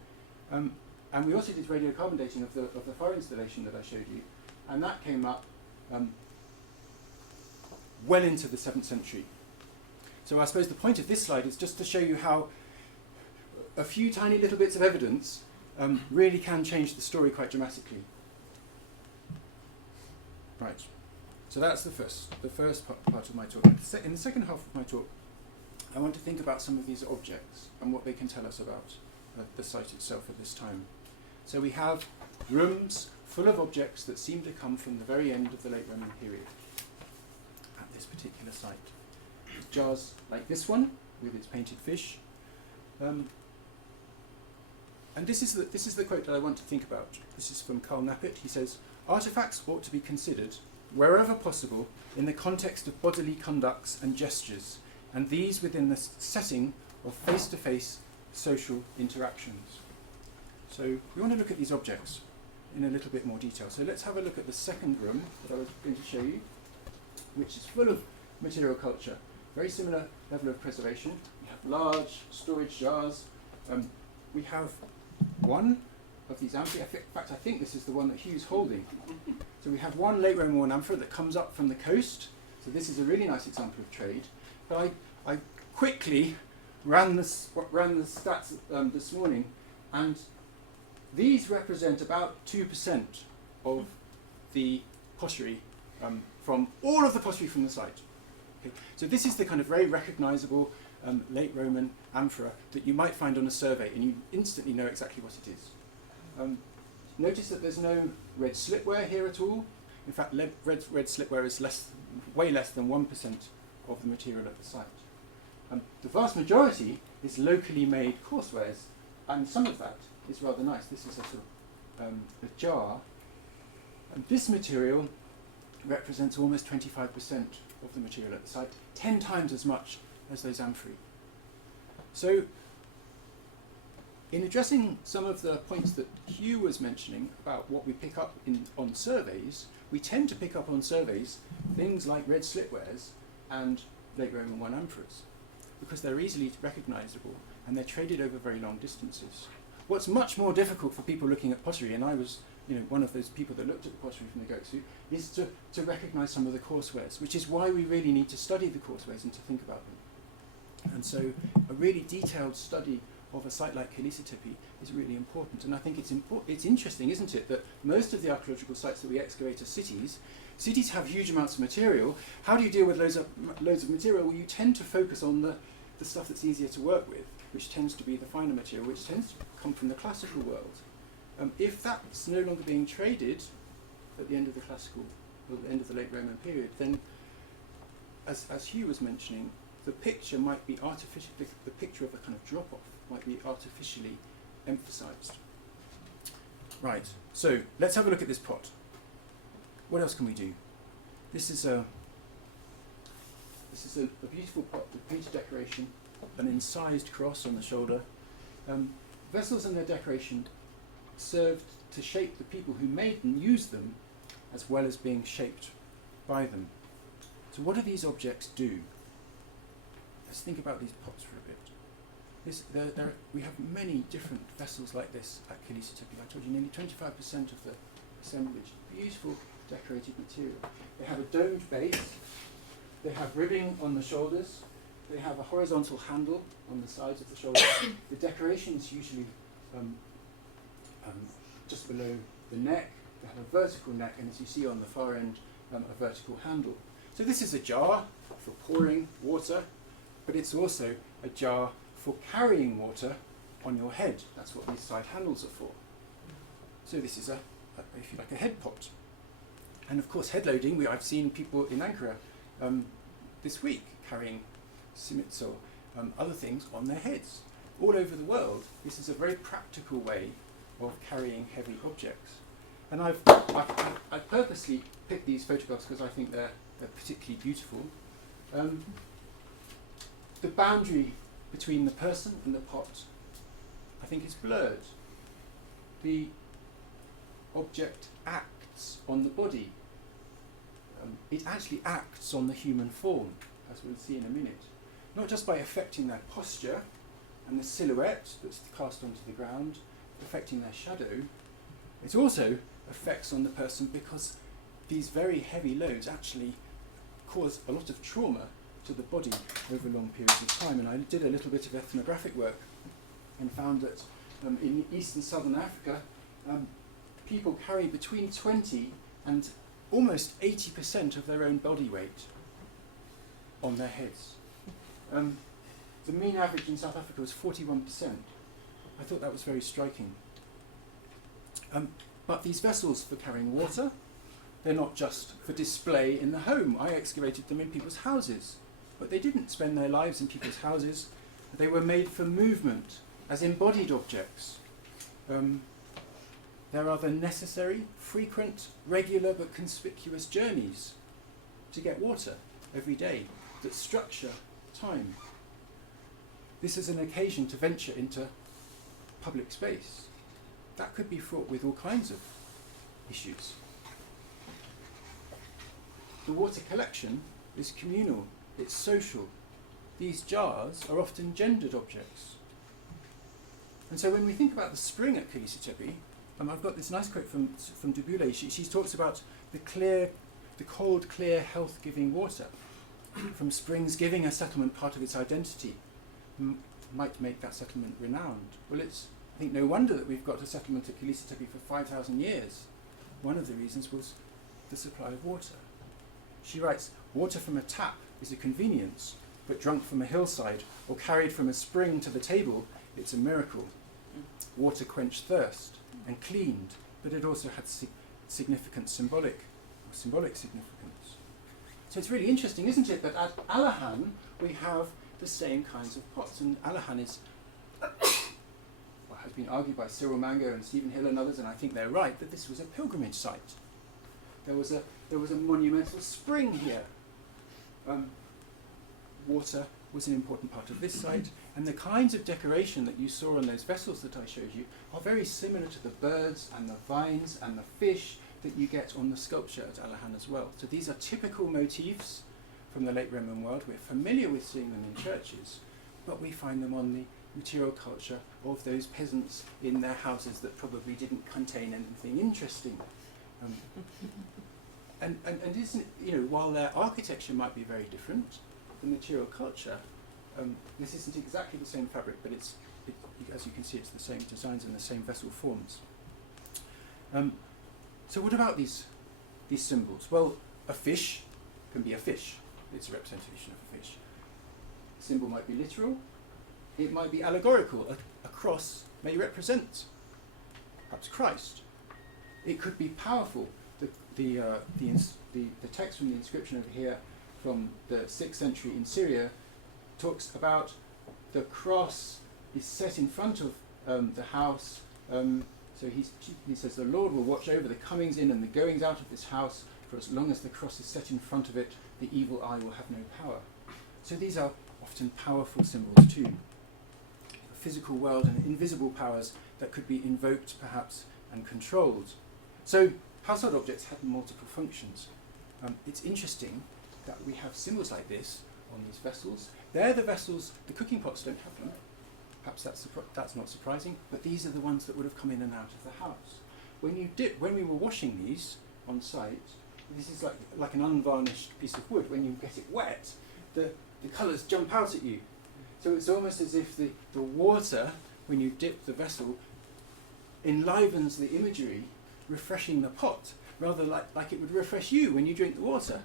And we also did radiocarbon dating of the fire installation that I showed you, and that came up well into the 7th century. So I suppose the point of this slide is just to show you how a few tiny little bits of evidence really can change the story quite dramatically. Right. So that's the first part of my talk. In the second half of my talk, I want to think about some of these objects and what they can tell us about the site itself at this time. So we have rooms full of objects that seem to come from the very end of the late Roman period at this particular site. Jars like this one with its painted fish. And this is the quote that I want to think about. This is from Karl Nappert. He says, "Artifacts ought to be considered, wherever possible, in the context of bodily conducts and gestures, and these within the setting of face-to-face social interactions." So we want to look at these objects in a little bit more detail. So let's have a look at the second room that I was going to show you, which is full of material culture. Very similar level of preservation. We have large storage jars. We have one of these amphitheaters. In fact, I think this is the one that Hugh's holding. So we have one late Roman worn amphora that comes up from the coast. So this is a really nice example of trade. But I quickly ran the stats this morning, and these represent about 2% of the pottery from all of the pottery from the site. Okay. So this is the kind of very recognisable late Roman amphora that you might find on a survey, and you instantly know exactly what it is. Notice that there's no red slipware here at all. In fact, red slipware is way less than 1% of the material at the site. The vast majority is locally made coarsewares, and some of that is rather nice. This is a sort of a jar, and this material represents almost 25% of the material at the site, 10 times as much as those amphorae. So, in addressing some of the points that Hugh was mentioning about what we pick up on surveys, we tend to pick up on surveys things like red slipwares and late Roman 1 amphoras, because they're easily recognisable and they're traded over very long distances. What's much more difficult for people looking at pottery, and I was one of those people that looked at the pottery from the Göksu, is to recognise some of the coarsewares, which is why we really need to study the coarsewares and to think about them. And so a really detailed study of a site like Kilise Tepe is really important. And I think it's interesting, isn't it, that most of the archaeological sites that we excavate are cities. Cities have huge amounts of material. How do you deal with loads of material? Well, you tend to focus on the stuff that's easier to work with, which tends to be the finer material, which tends to come from the classical world. If that's no longer being traded at the end of the classical, or the end of the late Roman period, then, as Hugh was mentioning, the picture might be artificial. The picture of a kind of drop-off might be artificially emphasised. Right. So let's have a look at this pot. What else can we do? This is a beautiful pot with painted decoration, an incised cross on the shoulder. Vessels and their decoration served to shape the people who made and used them, as well as being shaped by them. So what do these objects do? Let's think about these pots for a bit. We have many different vessels like this at Kilise Tepe. I told you nearly 25% of the assemblage. Beautiful decorated material. They have a domed base. They have ribbing on the shoulders. They have a horizontal handle on the sides of the shoulders. The decoration is usually just below the neck. They have a vertical neck, and as you see on the far end, a vertical handle. So this is a jar for pouring water, but it's also a jar for carrying water on your head. That's what these side handles are for. So this is if you like, a head pot. And of course, head loading, I've seen people in Ankara this week carrying simits or other things on their heads. All over the world, this is a very practical way of carrying heavy objects. And I've purposely picked these photographs because I think they're particularly beautiful. The boundary between the person and the pot, I think, is blurred. The object acts on the body. It actually acts on the human form, as we'll see in a minute. Not just by affecting their posture and the silhouette that's cast onto the ground, affecting their shadow, it also affects on the person because these very heavy loads actually cause a lot of trauma to the body over long periods of time. And I did a little bit of ethnographic work and found that in East and Southern Africa, people carry between 20 and almost 80% of their own body weight on their heads. The mean average in South Africa was 41%. I thought that was very striking. But these vessels for carrying water, they're not just for display in the home. I excavated them in people's houses. But they didn't spend their lives in people's houses. They were made for movement as embodied objects. There are the necessary, frequent, regular but conspicuous journeys to get water every day that structure time. This is an occasion to venture into public space. That could be fraught with all kinds of issues. The water collection is communal, it's social. These jars are often gendered objects. And so when we think about the spring at Kilise Tepe, I've got this nice quote from Dubule. She talks about the cold, clear, health-giving water from springs giving a settlement part of its identity might make that settlement renowned. Well, it's, I think, no wonder that we've got a settlement at Kilise Tepe for 5,000 years. One of the reasons was the supply of water. She writes, Water from a tap is a convenience, but drunk from a hillside or carried from a spring to the table, it's a miracle. Water quenched thirst and cleaned, but it also had significant symbolic significance. So it's really interesting, isn't it, that at Alahan we have the same kinds of pots, and Alahan is, well, has been argued by Cyril Mango and Stephen Hill and others, and I think they're right, that this was a pilgrimage site. There was a monumental spring here. Water was an important part of this site, and the kinds of decoration that you saw on those vessels that I showed you are very similar to the birds and the vines and the fish that you get on the sculpture at Alahan as well. So these are typical motifs from the late Roman world. We're familiar with seeing them in churches, but we find them on the material culture of those peasants in their houses that probably didn't contain anything interesting. And isn't, while their architecture might be very different, the material culture, this isn't exactly the same fabric, but as you can see, it's the same designs and the same vessel forms. So what about these symbols? Well, a fish can be a fish. It's a representation of a fish. A symbol might be literal. It might be allegorical. A cross may represent perhaps Christ. It could be powerful. The text from the inscription over here from the 6th century in Syria talks about the cross is set in front of the house. So he says, the Lord will watch over the comings in and the goings out of this house, for as long as the cross is set in front of it, the evil eye will have no power. So these are often powerful symbols too. The physical world and invisible powers that could be invoked perhaps and controlled. So household objects have multiple functions. It's interesting that we have symbols like this on these vessels. They're the vessels, the cooking pots don't have them. Perhaps that's not surprising, but these are the ones that would have come in and out of the house. When we were washing these on site, this is like an unvarnished piece of wood. When you get it wet, the colours jump out at you. So it's almost as if the water, when you dip the vessel, enlivens the imagery, refreshing the pot, rather like it would refresh you when you drink the water.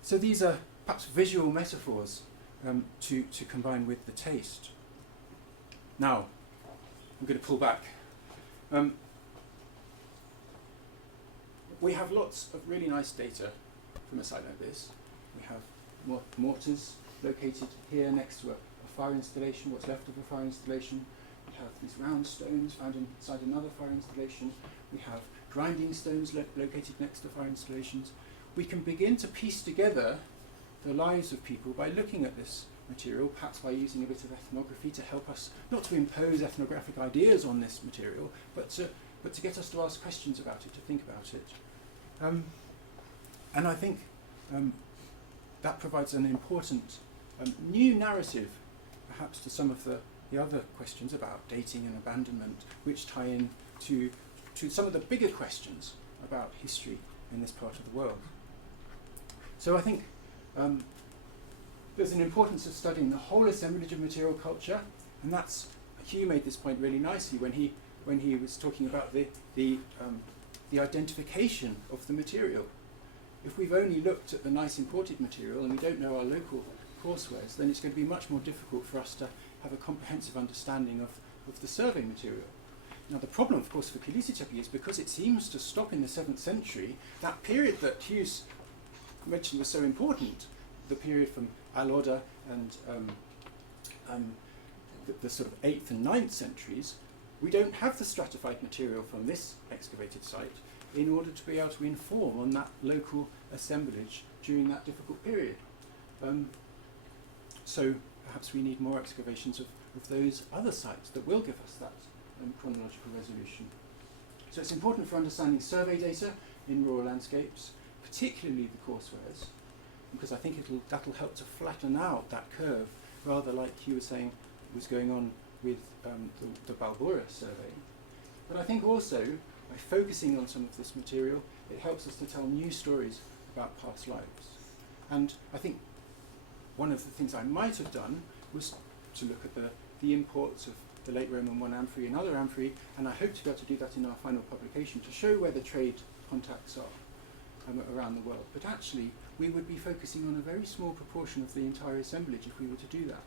So these are perhaps visual metaphors to combine with the taste. Now, I'm going to pull back. We have lots of really nice data from a site like this. We have mortars located here next to a fire installation, what's left of a fire installation. We have these round stones found inside another fire installation. We have grinding stones located next to fire installations. We can begin to piece together the lives of people by looking at this material, perhaps by using a bit of ethnography to help us, not to impose ethnographic ideas on this material, but to get us to ask questions about it, to think about it. And I think that provides an important new narrative, perhaps to some of the other questions about dating and abandonment, which tie in to some of the bigger questions about history in this part of the world. So I think there's an importance of studying the whole assemblage of material culture, and that's, Hugh made this point really nicely when he was talking about the identification of the material. If we've only looked at the nice imported material and we don't know our local coursewares, then it's going to be much more difficult for us to have a comprehensive understanding of the survey material. Now the problem, of course, for Kilise Tepe is because it seems to stop in the 7th century, that period that Hugh's mentioned was so important, the period from Al-Oda and the sort of 8th and 9th centuries, we don't have the stratified material from this excavated site in order to be able to inform on that local assemblage during that difficult period. So perhaps we need more excavations of those other sites that will give us that chronological resolution. So it's important for understanding survey data in rural landscapes, particularly the coursewares, because I think that'll help to flatten out that curve, rather like Hugh was saying was going on with the Bulvarı survey. But I think also, by focusing on some of this material, it helps us to tell new stories about past lives. And I think one of the things I might have done was to look at the imports of the late Roman 1 amphorae and other amphorae, and I hope to be able to do that in our final publication to show where the trade contacts are around the world. But actually, we would be focusing on a very small proportion of the entire assemblage if we were to do that.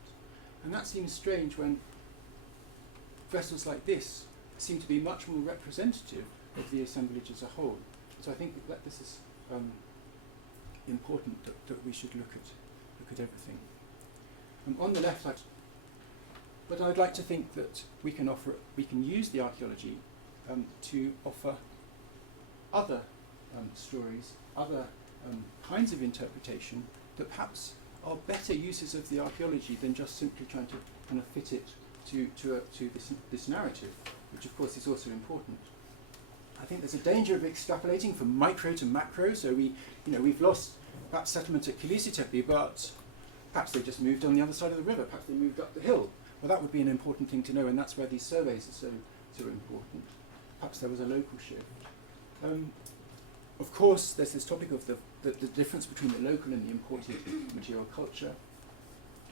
And that seems strange when vessels like this seem to be much more representative of the assemblage as a whole. So I think that this is important that we should look at everything. On the left, but I'd like to think that we can use the archaeology to offer other stories, other kinds of interpretation that perhaps are better uses of the archaeology than just simply trying to kind of fit it to this narrative, which of course is also important. I think there's a danger of extrapolating from micro to macro, so we've lost perhaps settlement at Kilise Tepe, but perhaps they just moved on the other side of the river, perhaps they moved up the hill. Well, that would be an important thing to know, and that's where these surveys are so important. Perhaps there was a local shift. Of course, there's this topic of the difference between the local and the imported material culture.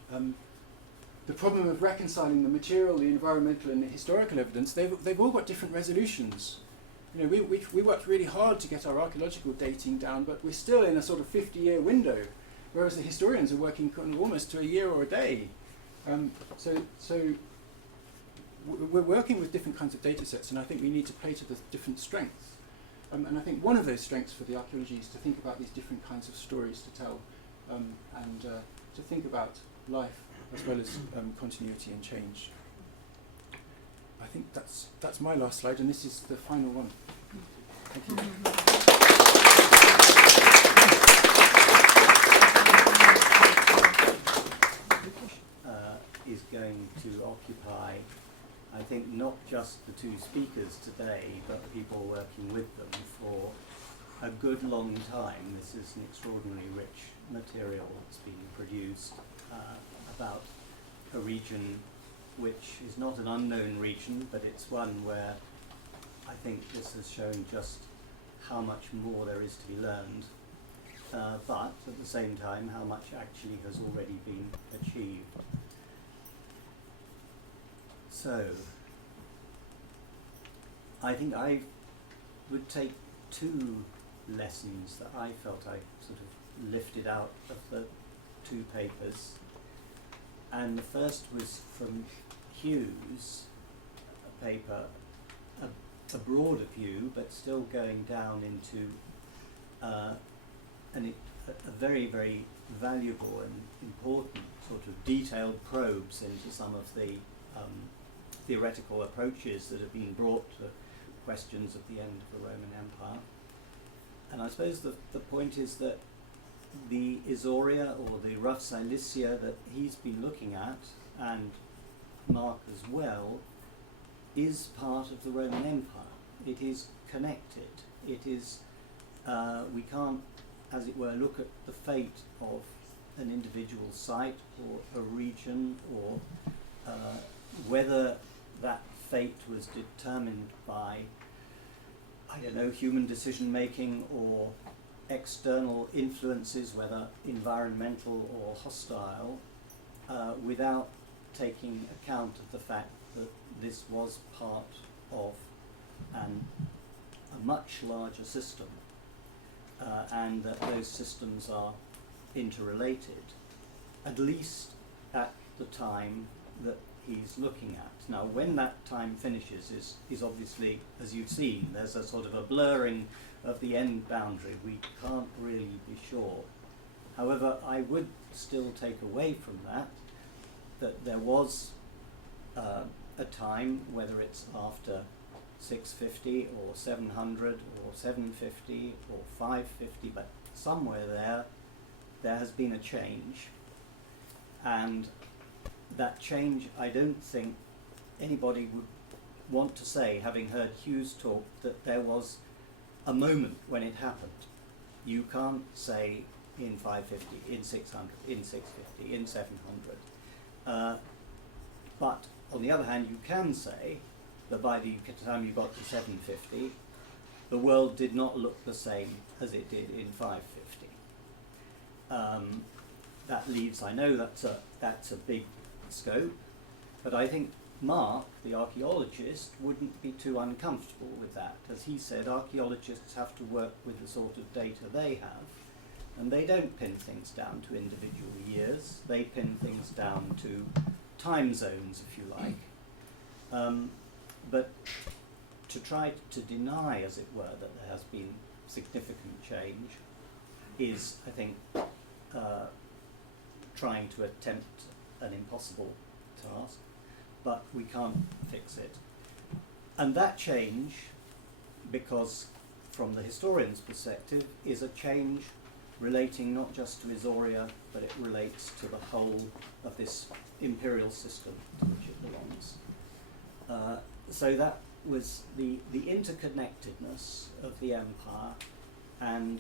The problem of reconciling the material, the environmental and the historical evidence, they've all got different resolutions. We worked really hard to get our archaeological dating down, but we're still in a sort of 50-year window, whereas the historians are working almost to a year or a day. So we're working with different kinds of data sets, and I think we need to play to the different strengths. And I think one of those strengths for the archaeology is to think about these different kinds of stories to tell, and to think about life as well as continuity and change. I think that's my last slide, and this is the final one. Thank you. Is going to occupy, I think, not just the two speakers today, but the people working with them for a good long time. This is an extraordinarily rich material that's been produced about a region which is not an unknown region, but it's one where I think this has shown just how much more there is to be learned, but at the same time how much actually has already been achieved. So, I think I would take two lessons that I felt I sort of lifted out of the two papers. And the first was from Hugh's paper, a broader view, but still going down into a very, very valuable and important sort of detailed probes into some of the theoretical approaches that have been brought to questions of the end of the Roman Empire. And I suppose the point is that the Isauria, or the rough Cilicia that he's been looking at, and Mark as well, is part of the Roman Empire. It is connected. It is, we can't, as it were, look at the fate of an individual site or a region, or whether that fate was determined by, I don't know, human decision making or external influences, whether environmental or hostile, without taking account of the fact that this was part of a much larger system, and that those systems are interrelated, at least at the time that he's looking at. Now, when that time finishes is obviously, as you've seen, there's a sort of a blurring of the end boundary. We can't really be sure. However, I would still take away from that there was a time, whether it's after 650 or 700 or 750 or 550, but somewhere there has been a change, and that change, I don't think anybody would want to say, having heard Hugh's talk, that there was a moment when it happened. You can't say in 550, in 600, in 650, in 700. But on the other hand, you can say that by the time you got to 750, the world did not look the same as it did in 550. That leaves, I know that's a big scope, but I think Mark, the archaeologist, wouldn't be too uncomfortable with that. As he said, archaeologists have to work with the sort of data they have, And they don't pin things down to individual years, they pin things down to time zones, if you like. But to try to deny, as it were, that there has been significant change is, I think, trying to attempt an impossible task, but we can't fix it. And that change, because from the historian's perspective, is a change relating not just to Isauria, but it relates to the whole of this imperial system to which it belongs. So that was the interconnectedness of the empire, and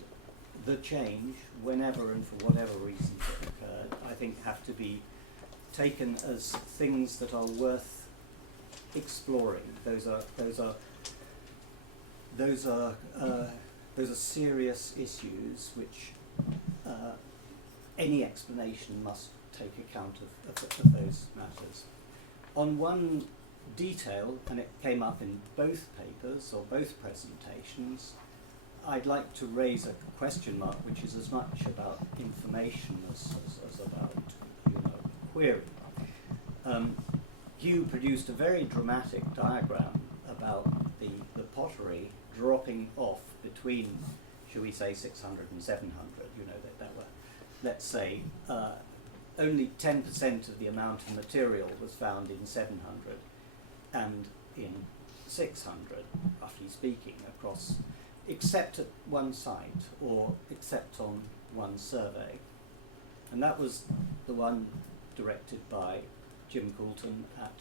the change, whenever and for whatever reasons it occurred, I think have to be taken as things that are worth exploring. Those are serious issues which any explanation must take account of those matters. On one detail, and it came up in both papers or both presentations, I'd like to raise a question mark, which is as much about information as about query. Hugh produced a very dramatic diagram about the pottery dropping off between, shall we say, 600 and 700. That were, let's say, only 10% of the amount of material was found in 700 and in 600, roughly speaking, across, except at one site or except on one survey. And that was the one directed by Jim Coulton at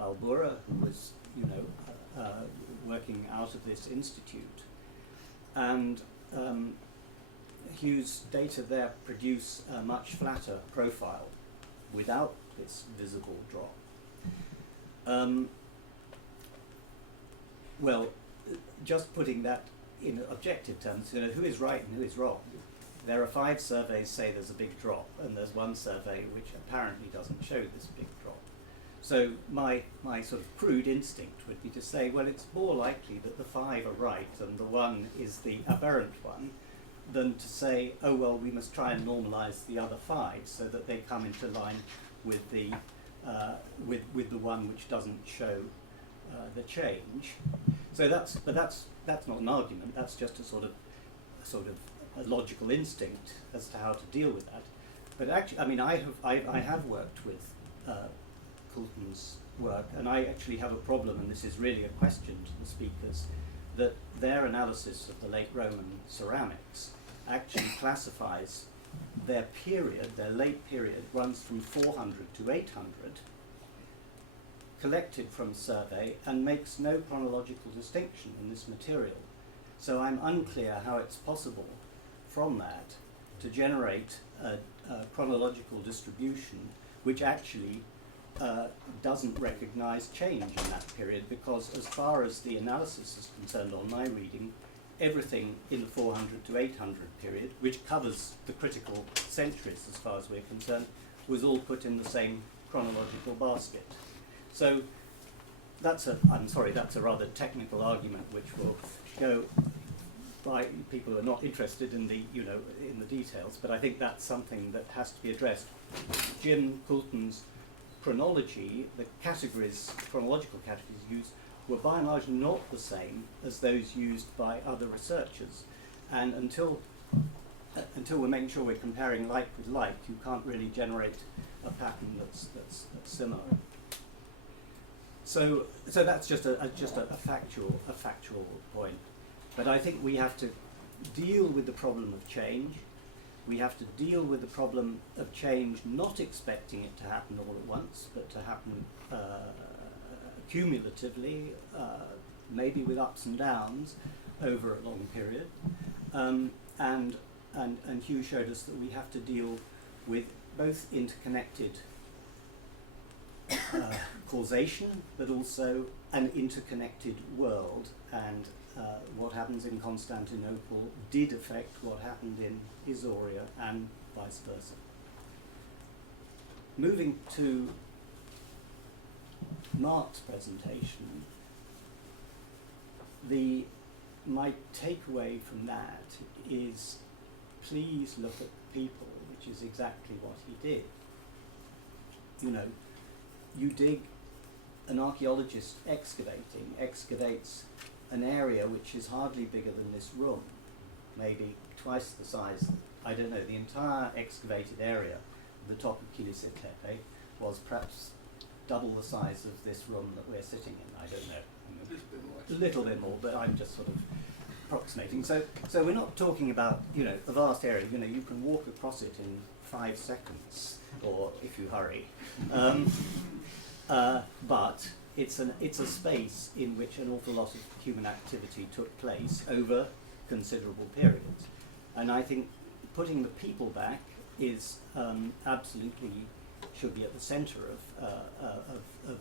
Bulvarı, who was, working out of this institute. And Hugh's data there produce a much flatter profile without this visible drop. Well, just putting that in objective terms, who is right and who is wrong? There are 5 surveys say there's a big drop, and there's one survey which apparently doesn't show this big drop. So my sort of crude instinct would be to say, well, it's more likely that the 5 are right and the 1 is the aberrant one, than to say, oh well, we must try and normalize the other 5 so that they come into line with the one which doesn't show the change. So that's not an argument. That's just a sort of a logical instinct as to how to deal with that. But actually, I mean, I have worked with Coulton's work, and I actually have a problem, and this is really a question to the speakers, that their analysis of the late Roman ceramics actually classifies their period, their late period, runs from 400 to 800, collected from survey, and makes no chronological distinction in this material. So I'm unclear how it's possible from that to generate a chronological distribution which actually doesn't recognize change in that period, because as far as the analysis is concerned on my reading, everything in the 400 to 800 period, which covers the critical centuries as far as we're concerned, was all put in the same chronological basket. So that's a rather technical argument which will go by people who are not interested in the in the details, but I think that's something that has to be addressed. Jim Coulton's chronology, the chronological categories used, were by and large not the same as those used by other researchers, and until we're making sure we're comparing like with like, you can't really generate a pattern that's similar. So that's just a factual point. But I think we have to deal with the problem of change. We have to deal with the problem of change, not expecting it to happen all at once, but to happen cumulatively, maybe with ups and downs over a long period. And Hugh showed us that we have to deal with both interconnected causation, but also an interconnected world, and what happens in Constantinople did affect what happened in Isauria and vice versa. Moving to Mark's presentation, my takeaway from that is please look at the people, which is exactly what he did. You know, you dig, an archaeologist excavates an area which is hardly bigger than this room, maybe twice the size. I don't know, the entire excavated area at the top of Kilise Tepe was perhaps double the size of this room that we're sitting in. I don't know. A little bit more, but I'm just sort of approximating. So we're not talking about, you know, a vast area. You know, you can walk across it in 5 seconds, or if you hurry. But it's a space in which an awful lot of human activity took place over considerable periods. And I think putting the people back is absolutely should be at the centre of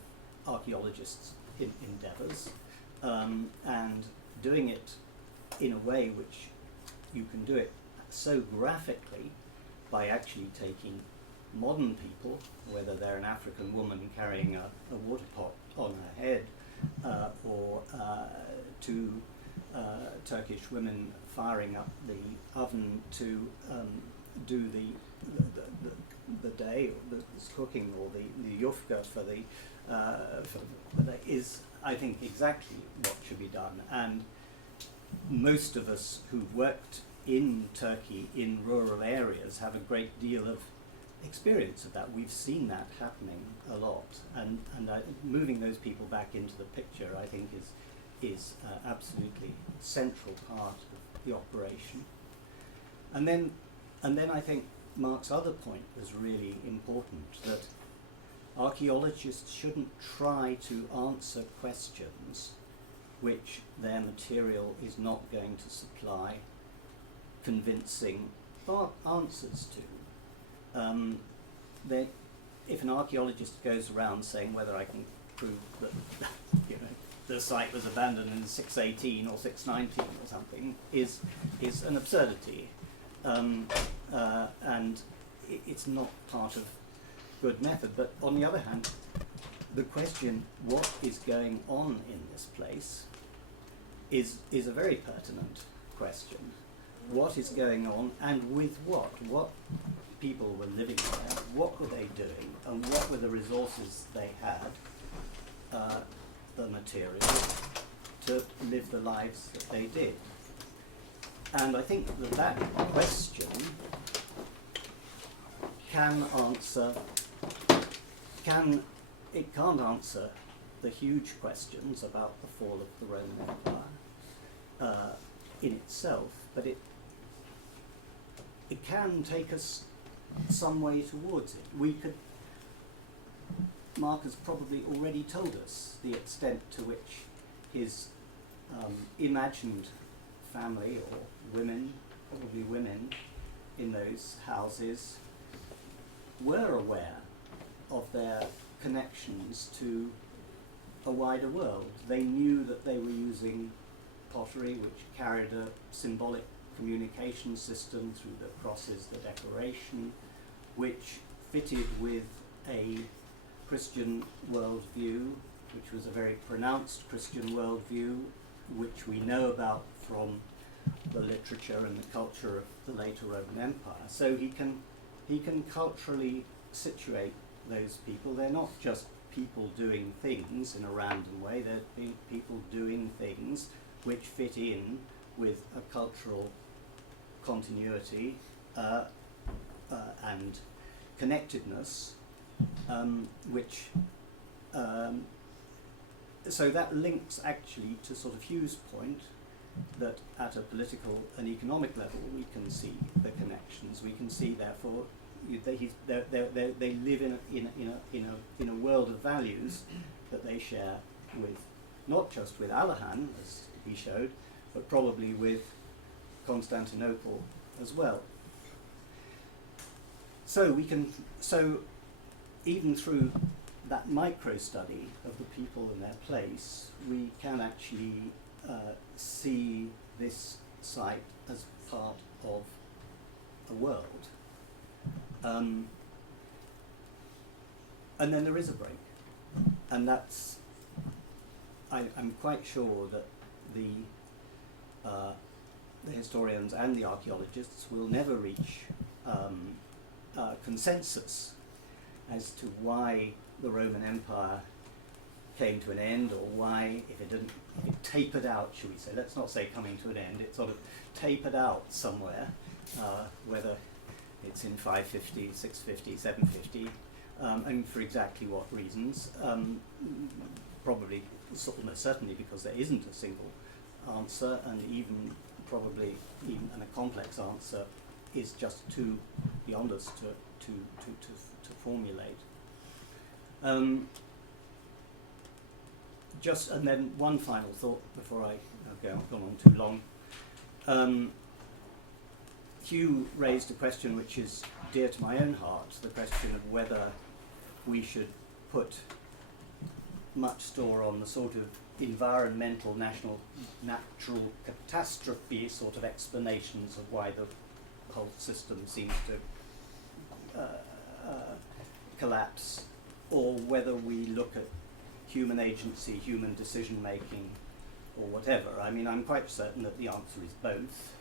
archaeologists' endeavours, and doing it in a way which you can do it so graphically by actually taking modern people, whether they're an African woman carrying a water pot on her head, or two Turkish women firing up the oven to do the day, or the cooking, or the yufka for the is, I think, exactly what should be done. And most of us who've worked in Turkey in rural areas have a great deal of experience of that. We've seen that happening a lot, and moving those people back into the picture, I think, is absolutely central part of the operation. And then I think Mark's other point was really important, that archaeologists shouldn't try to answer questions which their material is not going to supply convincing answers to. If an archaeologist goes around saying whether I can prove that the site was abandoned in 618 or 619 or something is an absurdity, and it's not part of good method. But on the other hand, the question, what is going on in this place, is a very pertinent question. What is going on, and with what? What people were living there, what were they doing, and what were the resources they had, the material, to live the lives that they did. And I think that question can't answer the huge questions about the fall of the Roman Empire in itself, but it can take us some way towards it. Mark has probably already told us the extent to which his imagined family, or women, probably women, in those houses were aware of their connections to a wider world. They knew that they were using pottery which carried a symbolic communication system through the crosses, the decoration, which fitted with a Christian worldview, which was a very pronounced Christian worldview, which we know about from the literature and the culture of the later Roman Empire. So he can culturally situate those people. They're not just people doing things in a random way, they're people doing things which fit in with a cultural continuity and connectedness, so that links actually to sort of Hugh's point that at a political and economic level we can see the connections. We can see, therefore, they live in a world of values that they share with, not just with Alahan, as he showed, but probably with Constantinople as well. So even through that micro study of the people and their place, we can actually see this site as part of a world. And then there is a break, and that's, I'm quite sure that the historians and the archaeologists will never reach consensus as to why the Roman Empire came to an end, or why, if it didn't, it tapered out, should we say. Let's not say coming to an end, it sort of tapered out somewhere, whether it's in 550, 650, 750, and for exactly what reasons. Probably, almost certainly because there isn't a single answer, and even probably even a complex answer is just too beyond us to formulate. And then one final thought before I've gone on too long. Hugh raised a question which is dear to my own heart, the question of whether we should put much store on the sort of environmental, natural catastrophe sort of explanations of why the whole system seems to collapse, or whether we look at human agency, human decision making, or whatever. I mean, I'm quite certain that the answer is both,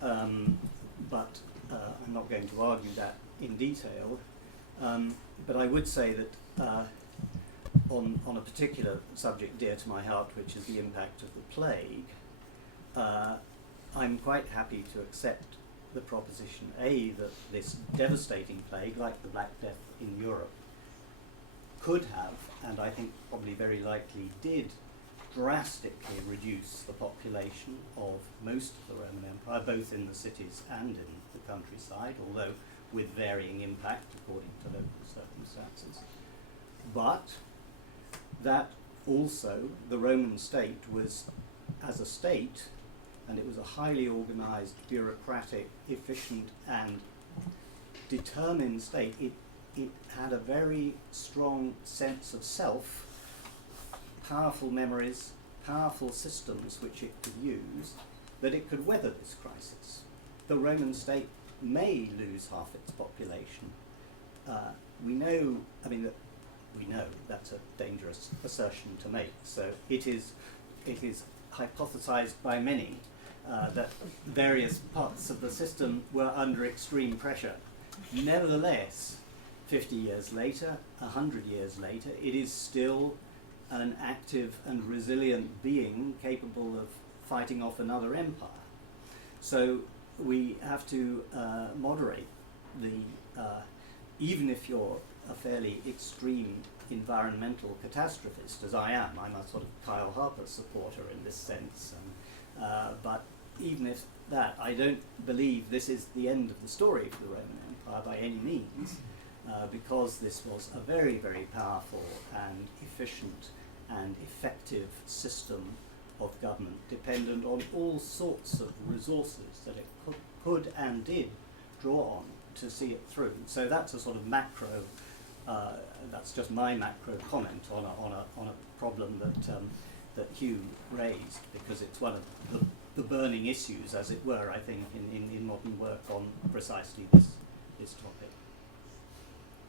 but I'm not going to argue that in detail. But I would say that on a particular subject dear to my heart, which is the impact of the plague, I'm quite happy to accept the proposition, A, that this devastating plague, like the Black Death in Europe, could have, and I think probably very likely did, drastically reduce the population of most of the Roman Empire, both in the cities and in the countryside, although with varying impact according to local circumstances. But that also, the Roman state was, as a state, and it was a highly organized, bureaucratic, efficient, and determined state, it had a very strong sense of self, powerful memories, powerful systems which it could use, that it could weather this crisis. The Roman state may lose half its population. We know that's a dangerous assertion to make. So it is hypothesized by many that various parts of the system were under extreme pressure. Nevertheless, 50 years later, 100 years later, it is still an active and resilient being capable of fighting off another empire. So we have to moderate even if you're a fairly extreme environmental catastrophist, as I am. I'm a sort of Kyle Harper supporter in this sense. But even if that, I don't believe this is the end of the story for the Roman Empire by any means, because this was a very, very powerful and efficient and effective system of government, dependent on all sorts of resources that it could and did draw on to see it through. So that's a sort of macro, that's just my macro comment on a problem that Hugh raised, because it's one of the burning issues, as it were, I think, in modern work on precisely this topic.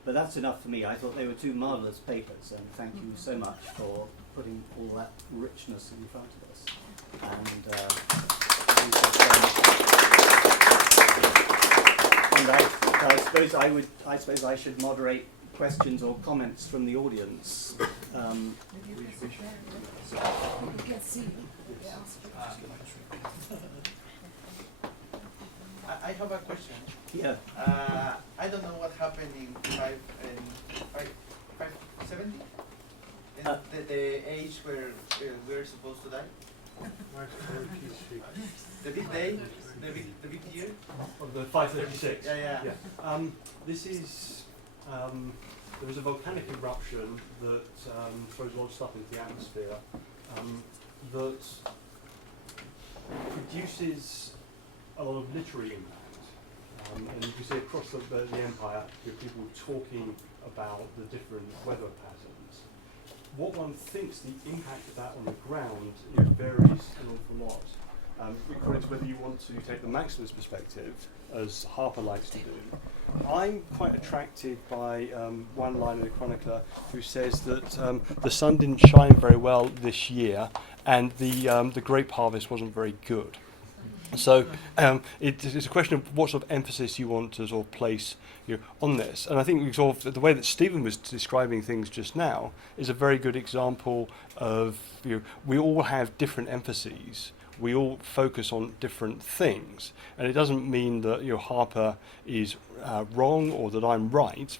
But that's enough for me. I thought they were two marvellous papers, and thank you so much for putting all that richness in front of us. And I suppose I should moderate questions or comments from the audience. I have a question. Yeah. I don't know what happened in 570. The age where we're supposed to die. The big day, the big year. Of the 536. Yeah. This is there was a volcanic eruption that throws a lot of stuff into the atmosphere that produces a lot of literary impact. And you can see across the empire, you have people talking about the different weather patterns. What one thinks the impact of that on the ground varies an awful lot. According to whether you want to take the maximalist perspective, as Harper likes to do. I'm quite attracted by one line in the chronicler who says that the sun didn't shine very well this year, and the grape harvest wasn't very good. So it's a question of what sort of emphasis you want to sort of place on this. And I think we sort of, the way that Stephen was describing things just now is a very good example of we all have different emphases. We all focus on different things, and it doesn't mean that Harper is wrong or that I'm right.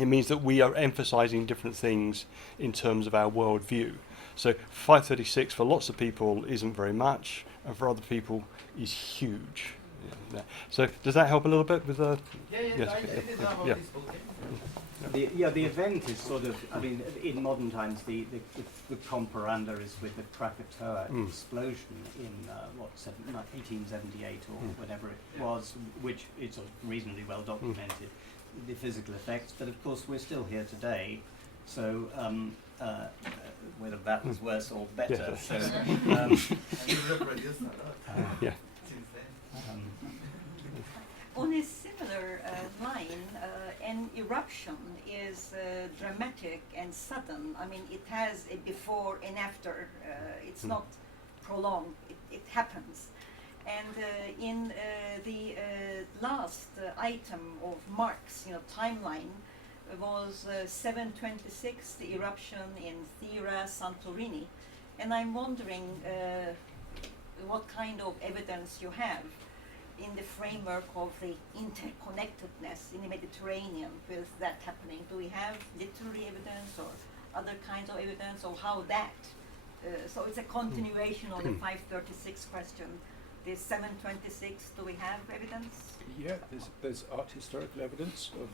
It means that we are emphasising different things in terms of our worldview. So 536 for lots of people isn't very much, and for other people is huge. Yeah. So does that help a little bit with the? Yes. The event is sort of, I mean, in modern times, the comparanda is with the Krakatoa explosion in 1878 or whatever it was, which is sort of reasonably well documented, the physical effects. But of course, we're still here today, so whether that was worse or better. So, yeah. On a similar line, an eruption is dramatic and sudden. I mean, it has a before and after. It's not prolonged. It happens. And in the last item of Mark's, timeline was 726, the eruption in Thera, Santorini, and I'm wondering what kind of evidence you have in the framework of the interconnectedness in the Mediterranean with that happening. Do we have literary evidence or other kinds of evidence of how that? So it's a continuation of the 536 question. The 726, do we have evidence? Yeah, there's art historical evidence of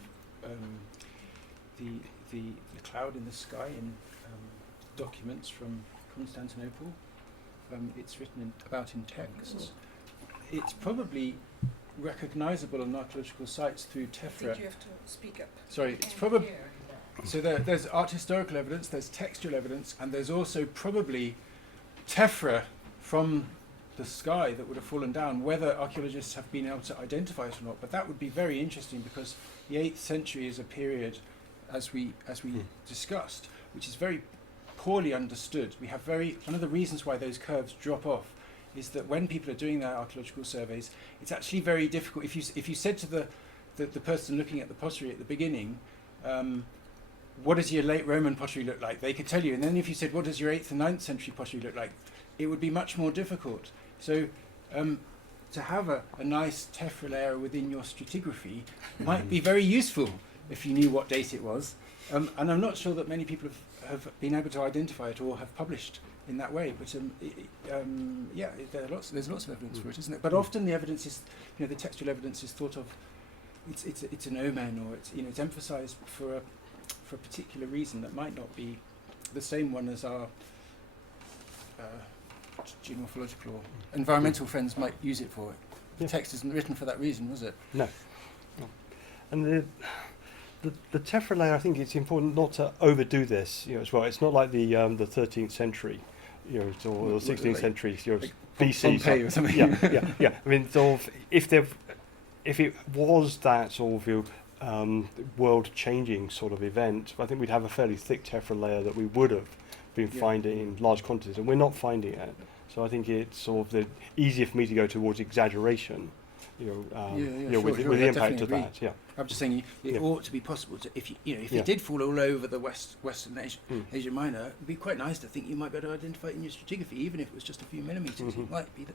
the cloud in the sky in documents from Constantinople. It's written about in texts. It's probably recognizable on archaeological sites through I think tephra. you have to speak up. Sorry, it's probably so there's art historical evidence, there's textual evidence, and there's also probably tephra from the sky that would have fallen down. Whether archaeologists have been able to identify it or not, but that would be very interesting because the 8th century is a period, as we discussed, which is very poorly understood. We have one of the reasons why those curves drop off is that when people are doing their archaeological surveys, it's actually very difficult. If you said to the person looking at the pottery at the beginning, what does your late Roman pottery look like? They could tell you. And then if you said, what does your 8th and 9th century pottery look like? It would be much more difficult. So to have a nice tephra layer within your stratigraphy might be very useful if you knew what date it was. And I'm not sure that many people have been able to identify it or have published in that way. But there's lots of evidence for it, isn't it? But often the evidence is, the textual evidence is thought of, it's an omen, or it's emphasised for a particular reason that might not be the same one as our geomorphological or environmental friends might use it for. The text isn't written for that reason, was it? No. And the tephra layer, I think it's important not to overdo this, as well. It's not like the 13th century, or the 16th century, BC. Pompeii or something. Yeah. I mean, if it was that sort of world-changing sort of event, I think we'd have a fairly thick tephra layer that we would have been finding in large quantities, and we're not finding it. So I think it's sort of easier for me to go towards exaggeration, with the impact of that. Yeah. I'm just saying it ought to be possible to, if it did fall all over the Western Asia Minor, it'd be quite nice to think you might be able to identify it in your stratigraphy, even if it was just a few millimetres. It might be,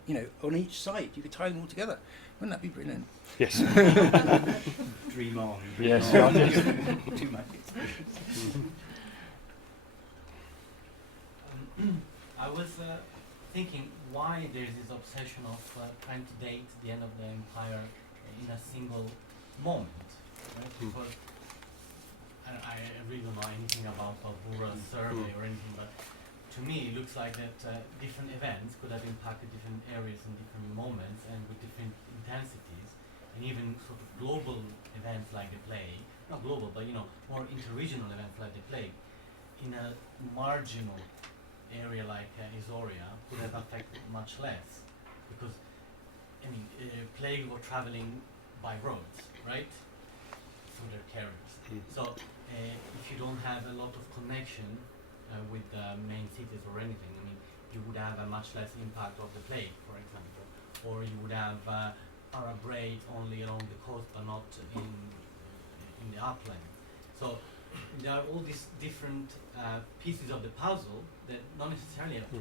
on each side, you could tie them all together. Wouldn't that be brilliant? Yes. Dream on. Yes. Too much. I was thinking why there's this obsession of trying to date the end of the empire in a single moment, right? Because I really don't know anything about Bulvarı survey or anything, but to me it looks like that different events could have impacted different areas in different moments and with different intensities, and even sort of global events like the plague, not global, but more interregional events like the plague, in a marginal area like Isauria could have affected much less, because plague were traveling by roads, right, through their carriers. So if you don't have a lot of connection with the main cities or anything, you would have a much less impact of the plague, for example. or you would have Arab braid only along the coast but not in the upland. So there are all these different pieces of the puzzle that not necessarily have to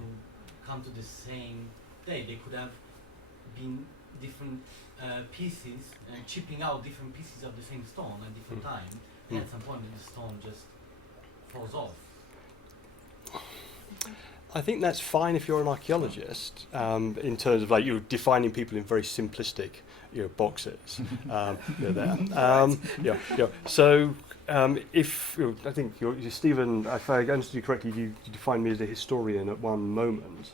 come to the same day. They could have been different pieces, chipping out different pieces of the same stone at different time, and at some point the stone just falls off. I think that's fine if you're an archaeologist, in terms of like you're defining people in very simplistic, boxes. So if I think Stephen, if I understood you correctly, you defined me as a historian at one moment,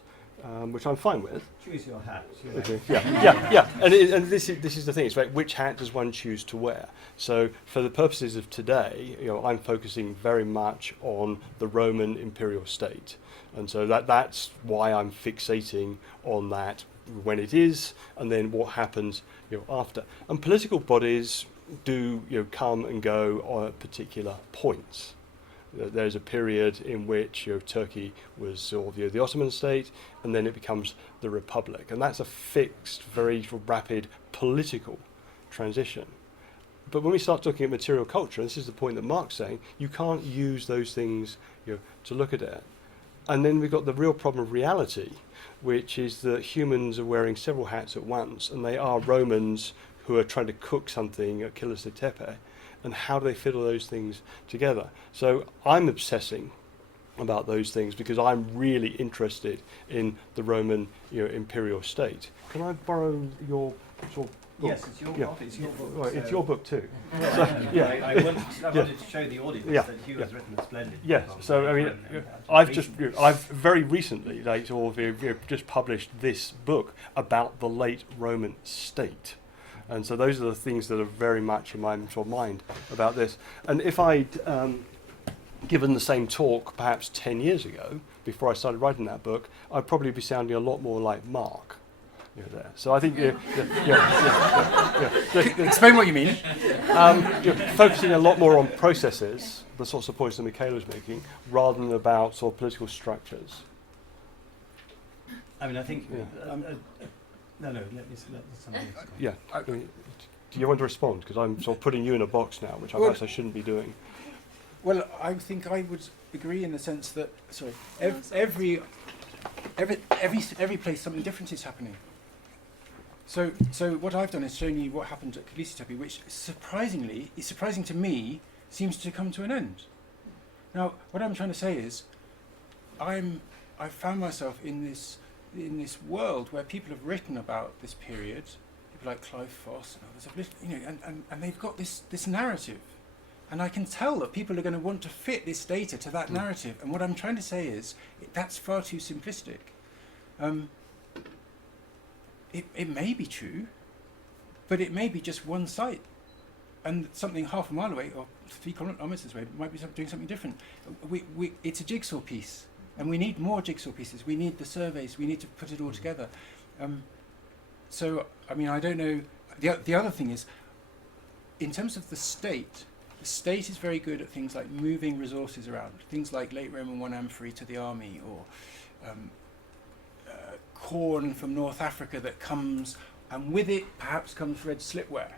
which I'm fine with. Choose your hat. Okay. Yeah. And this is the thing. It's like which hat does one choose to wear? So for the purposes of today, I'm focusing very much on the Roman imperial state, and so that's why I'm fixating on that when it is, and then what happens after. And political bodies do come and go at particular points. There's a period in which Turkey was sort of the Ottoman state, and then it becomes the Republic, and that's a fixed, very rapid political transition. But when we start looking at material culture, and this is the point that Mark's saying, you can't use those things to look at it. And then we've got the real problem of reality, which is that humans are wearing several hats at once, and they are Romans who are trying to cook something at Kilise Tepe. And how do they fit all those things together? So I'm obsessing about those things because I'm really interested in the Roman imperial state. Can I borrow your sort of book? Yes, it's your book. It's your book. Right, it's your book too. I wanted to show the audience that Hugh has written a splendid book. Yes, so I mean, I've very recently, just published this book about the late Roman state. And so those are the things that are very much in my sort of mind about this. And if I'd given the same talk perhaps 10 years ago, before I started writing that book, I'd probably be sounding a lot more like Mark. There. So I think, Explain what you mean. Focusing a lot more on processes, the sorts of points that Michaela's making, rather than about sort of political structures. I mean, I think... No, let somebody else. Yeah. I mean, do you want to respond? Because I'm sort of putting you in a box now, which I guess I shouldn't be doing. Well, I think I would agree in the sense that every place something different is happening. So what I've done is shown you what happened at Kilise Tepe, which surprising to me, seems to come to an end. Now, what I'm trying to say is, I found myself in this world where people have written about this period, people like Clive Foss and others have written, and they've got this narrative, and I can tell that people are going to want to fit this data to that narrative. And what I'm trying to say is that's far too simplistic. It may be true, but it may be just one site, and something half a mile away or 3 kilometres away might be doing something different. It's a jigsaw piece. And we need more jigsaw pieces. We need the surveys. We need to put it all together. So, I mean, I don't know. The other thing is, in terms of the state is very good at things like moving resources around. Things like late Roman 1 amphorae to the army, or corn from North Africa that comes, and with it perhaps comes red slipware.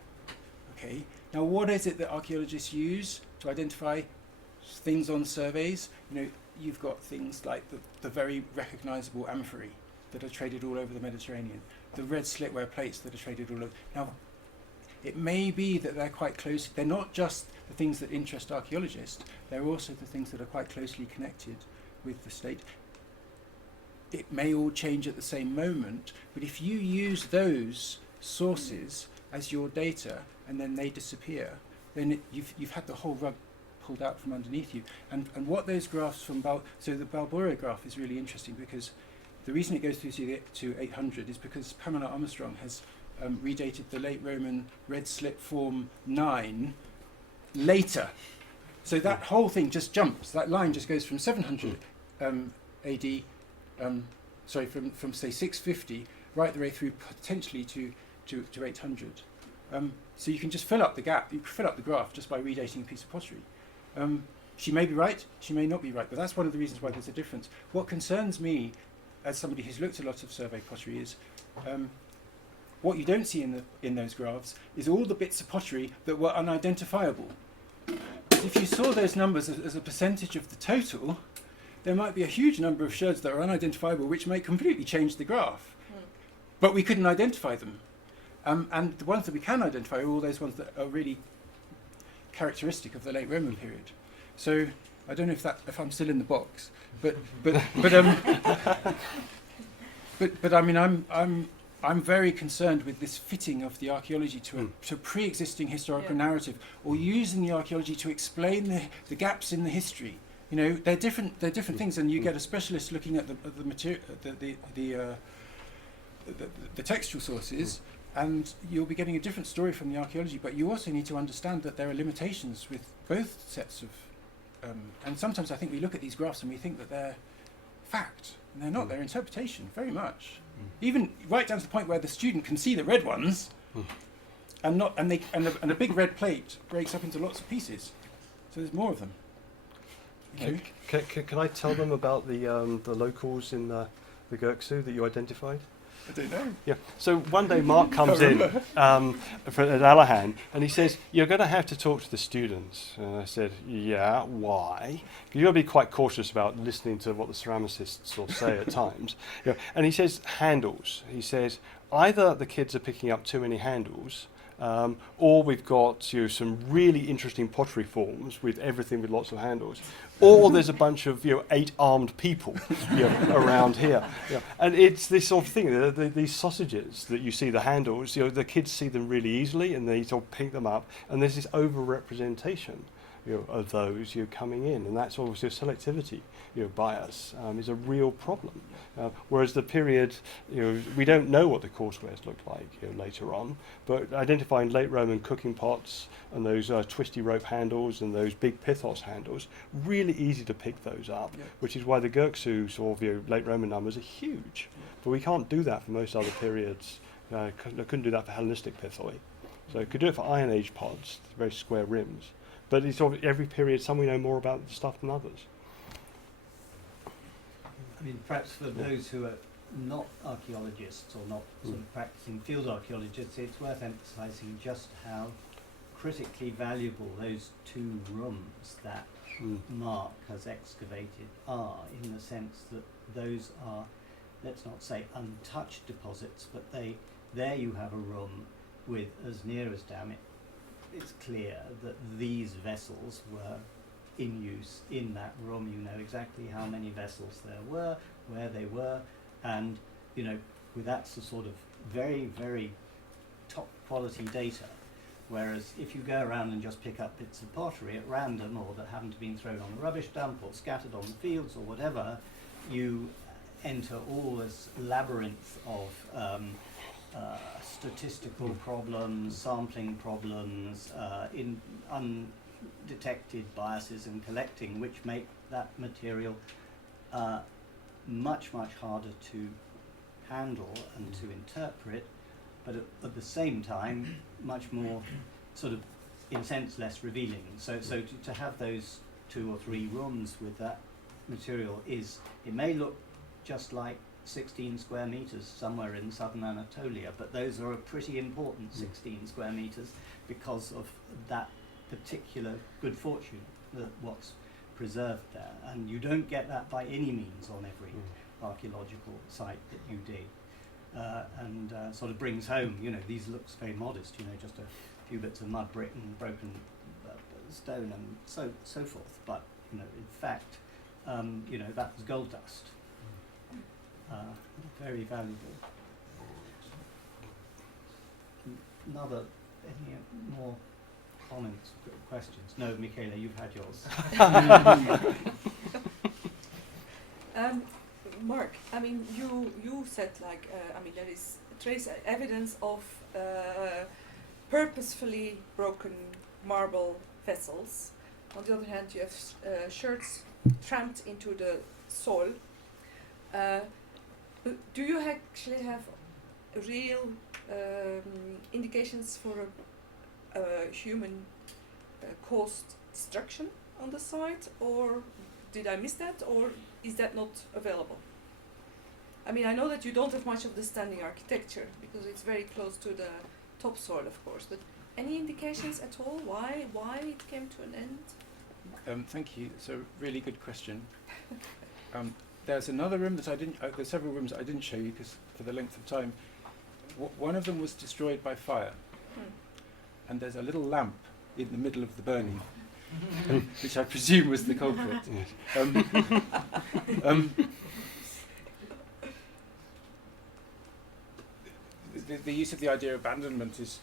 Okay. Now, what is it that archaeologists use to identify things on surveys? You've got things like the very recognisable amphorae that are traded all over the Mediterranean, the red slitware plates that are traded all over. Now, it may be that they're quite close. They're not just the things that interest archaeologists, they're also the things that are quite closely connected with the state. It may all change at the same moment, but if you use those sources as your data and then they disappear, then you've had the whole rug pulled out from underneath you. And what those graphs from so the Balboa graph is really interesting, because the reason it goes through to 800 is because Pamela Armstrong has redated the late Roman red slip form 9 later. So that whole thing just jumps. That line just goes from 700 AD, from say 650 right the way through potentially to 800. So you can just fill up the gap. You can fill up the graph just by redating a piece of pottery. She may be right, she may not be right, but that's one of the reasons why there's a difference. What concerns me, as somebody who's looked at lots of survey pottery, is what you don't see in those graphs is all the bits of pottery that were unidentifiable. If you saw those numbers as a percentage of the total, there might be a huge number of sherds that are unidentifiable, which may completely change the graph. But we couldn't identify them. And the ones that we can identify are all those ones that are really characteristic of the late Roman period. So I don't know if I'm still in the box, but I mean I'm very concerned with this fitting of the archaeology to a pre-existing historical narrative, or using the archaeology to explain the gaps in the history. You know, they're different things, and you get a specialist looking at the material, the textual sources, and you'll be getting a different story from the archaeology. But you also need to understand that there are limitations with both sets of. And sometimes I think we look at these graphs and we think that they're fact, and they're not. They're interpretation, very much. Even right down to the point where the student can see the red ones, and a big red plate breaks up into lots of pieces. So there's more of them. Can I tell them about the locals in the Göksu that you identified? I don't know. Yeah. So one day Mark comes in at Alahan, and he says, "You're going to have to talk to the students." And I said, "Yeah, why?" You've got to be quite cautious about listening to what the ceramicists will say at times. Yeah. And he says handles. He says either the kids are picking up too many handles, or we've got some really interesting pottery forms with everything with lots of handles, or there's a bunch of 8-armed people around here. And it's this sort of thing. These sausages that you see, the handles, the kids see them really easily, and they sort of pick them up, and there's this over-representation of those coming in, and that's obviously a selectivity bias is a real problem. Whereas the period, we don't know what the courseware looked like later on, but identifying late Roman cooking pots and those twisty rope handles and those big pithos handles, really easy to pick those up, which is why the Göksu sort of late Roman numbers are huge. But we can't do that for most other periods. I couldn't do that for Hellenistic pithoi. So you could do it for Iron Age pots, very square rims. But it's sort of every period, some we know more about the stuff than others. I mean, perhaps for those who are not archaeologists or not sort of practicing field archaeologists, it's worth emphasising just how critically valuable those two rooms that Mark has excavated are, in the sense that those are, let's not say untouched deposits, but there you have a room with, as near as damn it, it's clear that these vessels were in use in that room. You know exactly how many vessels there were, where they were, and that's the sort of very, very top quality data. Whereas if you go around and just pick up bits of pottery at random, or that haven't been thrown on a rubbish dump or scattered on the fields or whatever, you enter all this labyrinth of statistical problems, sampling problems, in undetected biases in collecting, which make that material much, much harder to handle and to interpret, but at the same time much more sort of, in a sense, less revealing. So to have those 2 or 3 rooms with that material it may look just like 16 square meters somewhere in southern Anatolia, but those are a pretty important 16 square meters because of that particular good fortune that what's preserved there. And you don't get that by any means on every archaeological site that you dig. And sort of brings home, these looks very modest, just a few bits of mud brick and broken stone and so forth. But, in fact, that was gold dust. Very valuable. Any more comments, questions? No, Michaela, you've had yours. Mark, I mean, you said there is trace evidence of purposefully broken marble vessels. On the other hand, you have sherds tramped into the soil. Do you actually have real indications for a human caused destruction on the site, or did I miss that, or is that not available? I mean, I know that you don't have much of the standing architecture because it's very close to the topsoil, of course. But any indications at all why it came to an end? Thank you. It's a really good question. There's another room that I didn't. There's several rooms that I didn't show you because for the length of time. One of them was destroyed by fire, and there's a little lamp in the middle of the burning, which I presume was the culprit. The use of the idea of abandonment is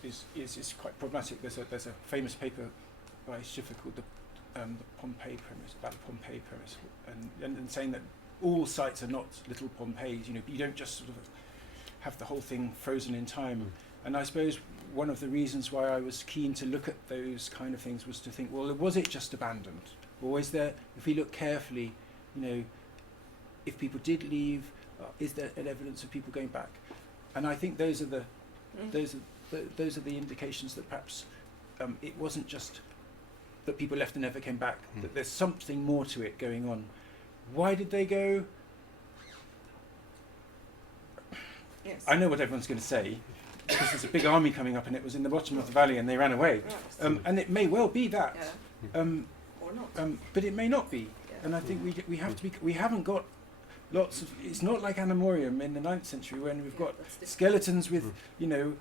quite problematic. There's a famous paper by Schiffer called the Pompeii premise, about the Pompeii premise, and saying that all sites are not little Pompeiis. You know, you don't just sort of have the whole thing frozen in time. And I suppose one of the reasons why I was keen to look at those kind of things was to think, well, was it just abandoned, or was there, if we look carefully, you know, if people did leave, is there an evidence of people going back? And I think those are the those are the indications that perhaps it wasn't just that people left and never came back. That there's something more to it going on. Why did they go? Yes. I know what everyone's going to say, because there's a big army coming up and it was in the bottom of the valley and they ran away. Right. And it may well be that, Yeah. Or not. but it may not be. Yeah. And I think we have to be. We haven't got lots of. It's not like Anamorium in the 9th century when we've got That's different. skeletons with, you know,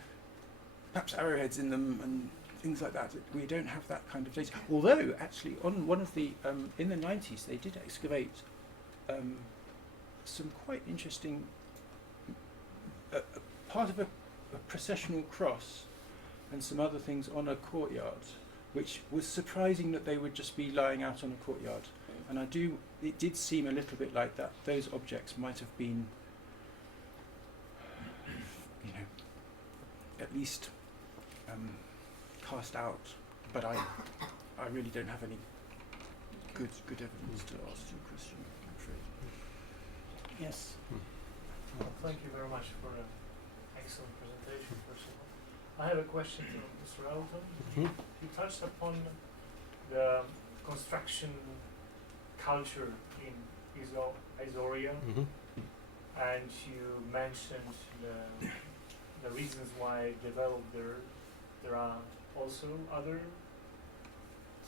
perhaps arrowheads in them and things like that. We don't have that kind of data. Although, actually, on one of the in the 90s, they did excavate some quite interesting. Part of a processional cross and some other things on a courtyard, which was surprising that they would just be lying out on a courtyard. And it did seem a little bit like that. Those objects might have been, you know, at least cast out. But I really don't have any good evidence to ask your question, I'm afraid. Yes. Well, thank you very much for an excellent presentation, first of all. I have a question to Mr. Elton. You touched upon the construction culture in Isauria, and you mentioned the reasons why it developed there. There are also other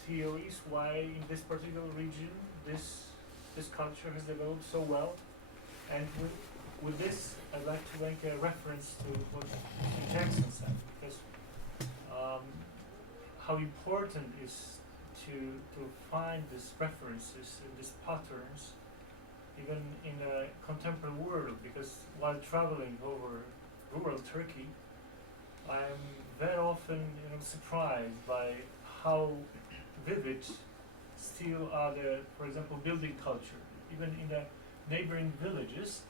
theories why in this particular region this culture has developed so well. And with this, I'd like to make a reference to what Mr. Jackson said, because how important is to find these references and these patterns even in the contemporary world, because while traveling over rural Turkey, I'm very often surprised by how vivid still are the, for example, building culture. Even in the neighboring villages,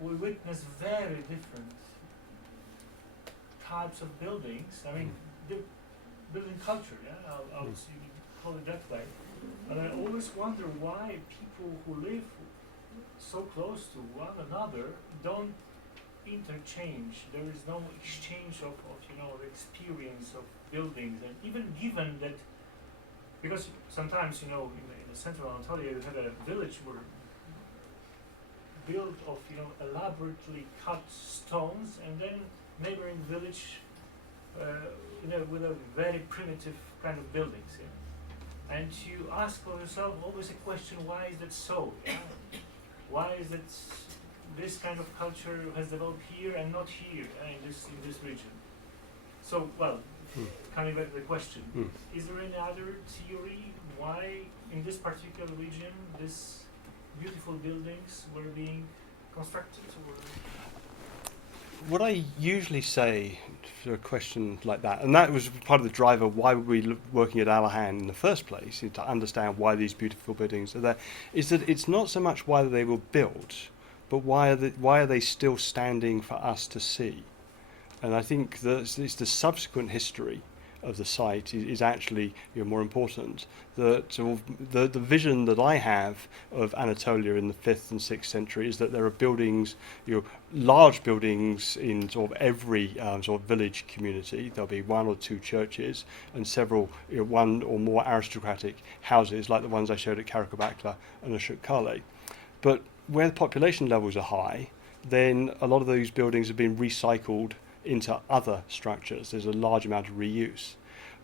we witness very different types of buildings. I mean, the building culture, yeah, I would call it that way. And I always wonder why people who live so close to one another don't interchange. There is no exchange of the experience of buildings, and even given that, because sometimes in the central Anatolia you have a village where built of elaborately cut stones, and then neighboring village with a very primitive kind of buildings. Yeah? And you ask yourself always a question: why is that so? Yeah? Why is it this kind of culture has developed here and not here in this region? So, well, coming back to the question, is there any other theory why in this particular region these beautiful buildings were being constructed? Or What I usually say for a question like that, and that was part of the driver why were we working at Alahan in the first place, to understand why these beautiful buildings are there, is that it's not so much why they were built, but why are they still standing for us to see? And I think that it's the subsequent history of the site is actually more important. The vision that I have of Anatolia in the 5th and 6th century is that there are buildings, large buildings in sort of every sort of village community. There'll be one or two churches and several, one or more aristocratic houses like the ones I showed at Karakabakla and Ashukale. But where the population levels are high, then a lot of those buildings have been recycled into other structures. There's a large amount of reuse.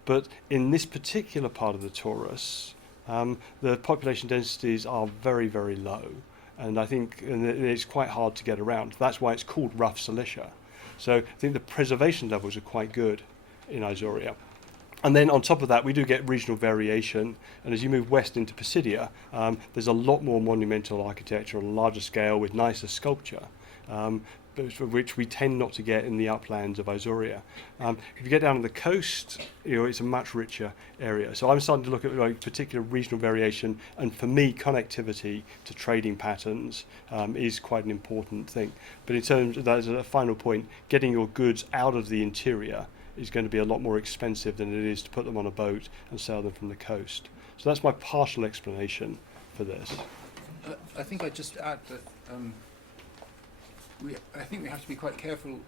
But in this particular part of the Taurus, the population densities are very, very low. And I think it's quite hard to get around. That's why it's called rough silica. So I think the preservation levels are quite good in Isauria. And then on top of that, we do get regional variation. And as you move west into Pisidia, there's a lot more monumental architecture on a larger scale with nicer sculpture, which we tend not to get in the uplands of Isauria. If you get down to the coast, it's a much richer area. So I'm starting to look at like particular regional variation, and for me, connectivity to trading patterns is quite an important thing. But in terms of that, as a final point, getting your goods out of the interior is going to be a lot more expensive than it is to put them on a boat and sell them from the coast. So that's my partial explanation for this. I think I'd just add that I think we have to be quite careful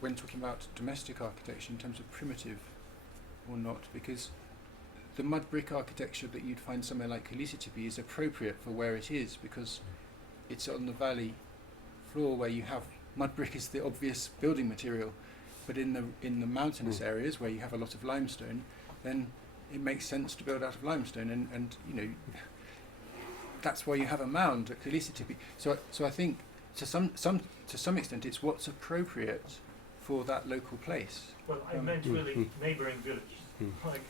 when talking about domestic architecture in terms of primitive or not, because the mud brick architecture that you'd find somewhere like Kilise Tepe is appropriate for where it is, because it's on the valley floor where you have mud brick is the obvious building material. But in the mountainous areas where you have a lot of limestone, then it makes sense to build out of limestone, and that's why you have a mound at Kilise Tepe. So I think to some extent it's what's appropriate for that local place. Well, I meant really neighboring villages, like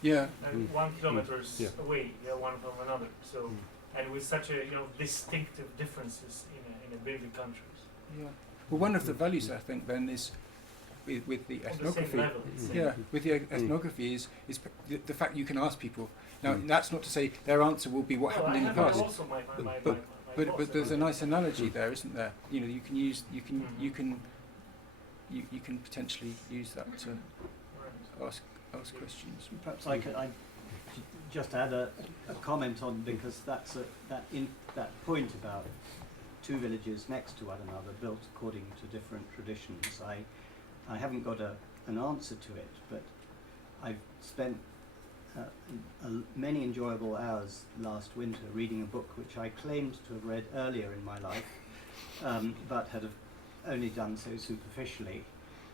1 kilometer away, one from another. So, and with such a distinctive differences in a bigger countries. Yeah. Well, one of the values I think then is with the ethnography. With the ethnography is the fact you can ask people. Now that's not to say their answer will be what happened in the past. But there's a nice analogy there, isn't there? You can potentially use that to ask questions. Perhaps I could just add a comment on, because that point about two villages next to one another built according to different traditions. I haven't got an answer to it, but I've spent many enjoyable hours last winter reading a book which I claimed to have read earlier in my life, but had only done so superficially,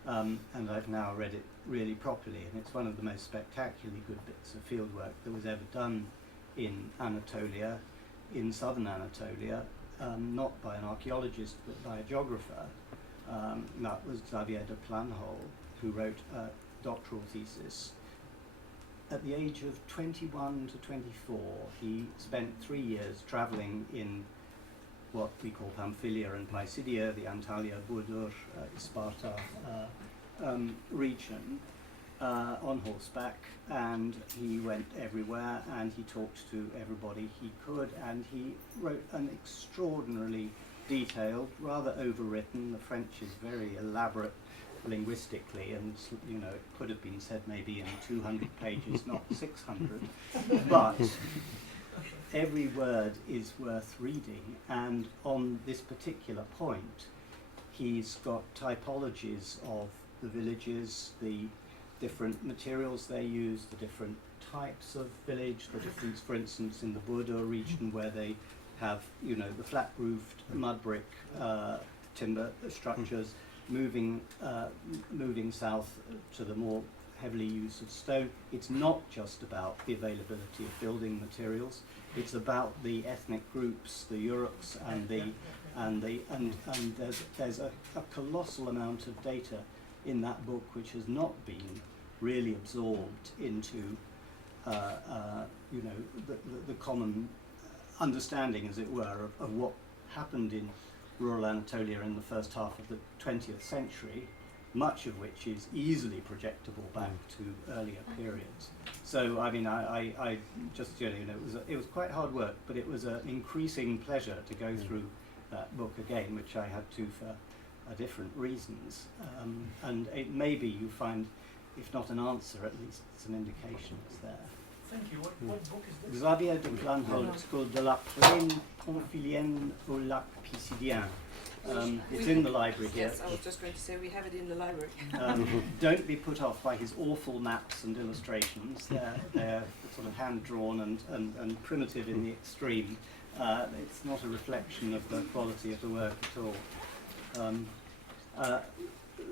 and I've now read it really properly, and it's one of the most spectacularly good bits of fieldwork that was ever done in Anatolia, in southern Anatolia, not by an archaeologist but by a geographer. That was Xavier de Planhol, who wrote a doctoral thesis. At the age of 21 to 24, he spent 3 years travelling in what we call Pamphylia and Pisidia, the Antalya, Burdur, Sparta region, on horseback, and he went everywhere and he talked to everybody he could, and he wrote an extraordinarily detailed, rather overwritten, the French is very elaborate linguistically, and it could have been said maybe in 200 pages, not 600, but every word is worth reading. And on this particular point, he's got typologies of the villages, the different materials they use, the different types of village, the difference, for instance, in the Burdur region where they have, the flat-roofed mud brick timber structures, moving south to the more heavily used of stone. It's not just about the availability of building materials. It's about the ethnic groups, the Yuruks, and there's a colossal amount of data in that book which has not been really absorbed into the common understanding, as it were, of what happened in rural Anatolia in the first half of the 20th century, much of which is easily projectable back to earlier periods. So, I just, it was quite hard work, but it was an increasing pleasure to go through that book again, which I had to for different reasons. And it maybe you find, if not an answer, at least some indications there. Thank you. What book is this? Xavier de Planhol, it's called De la Plaine Pamphylienne au Lac Pisidien. It's in the library here. Yes, I was just going to say we have it in the library. Don't be put off by his awful maps and illustrations. They're sort of hand-drawn and primitive in the extreme, It's not a reflection of the quality of the work at all.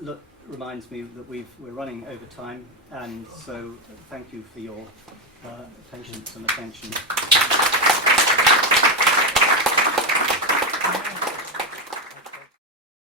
Look, reminds me that we're running over time, and so thank you for your patience and attention.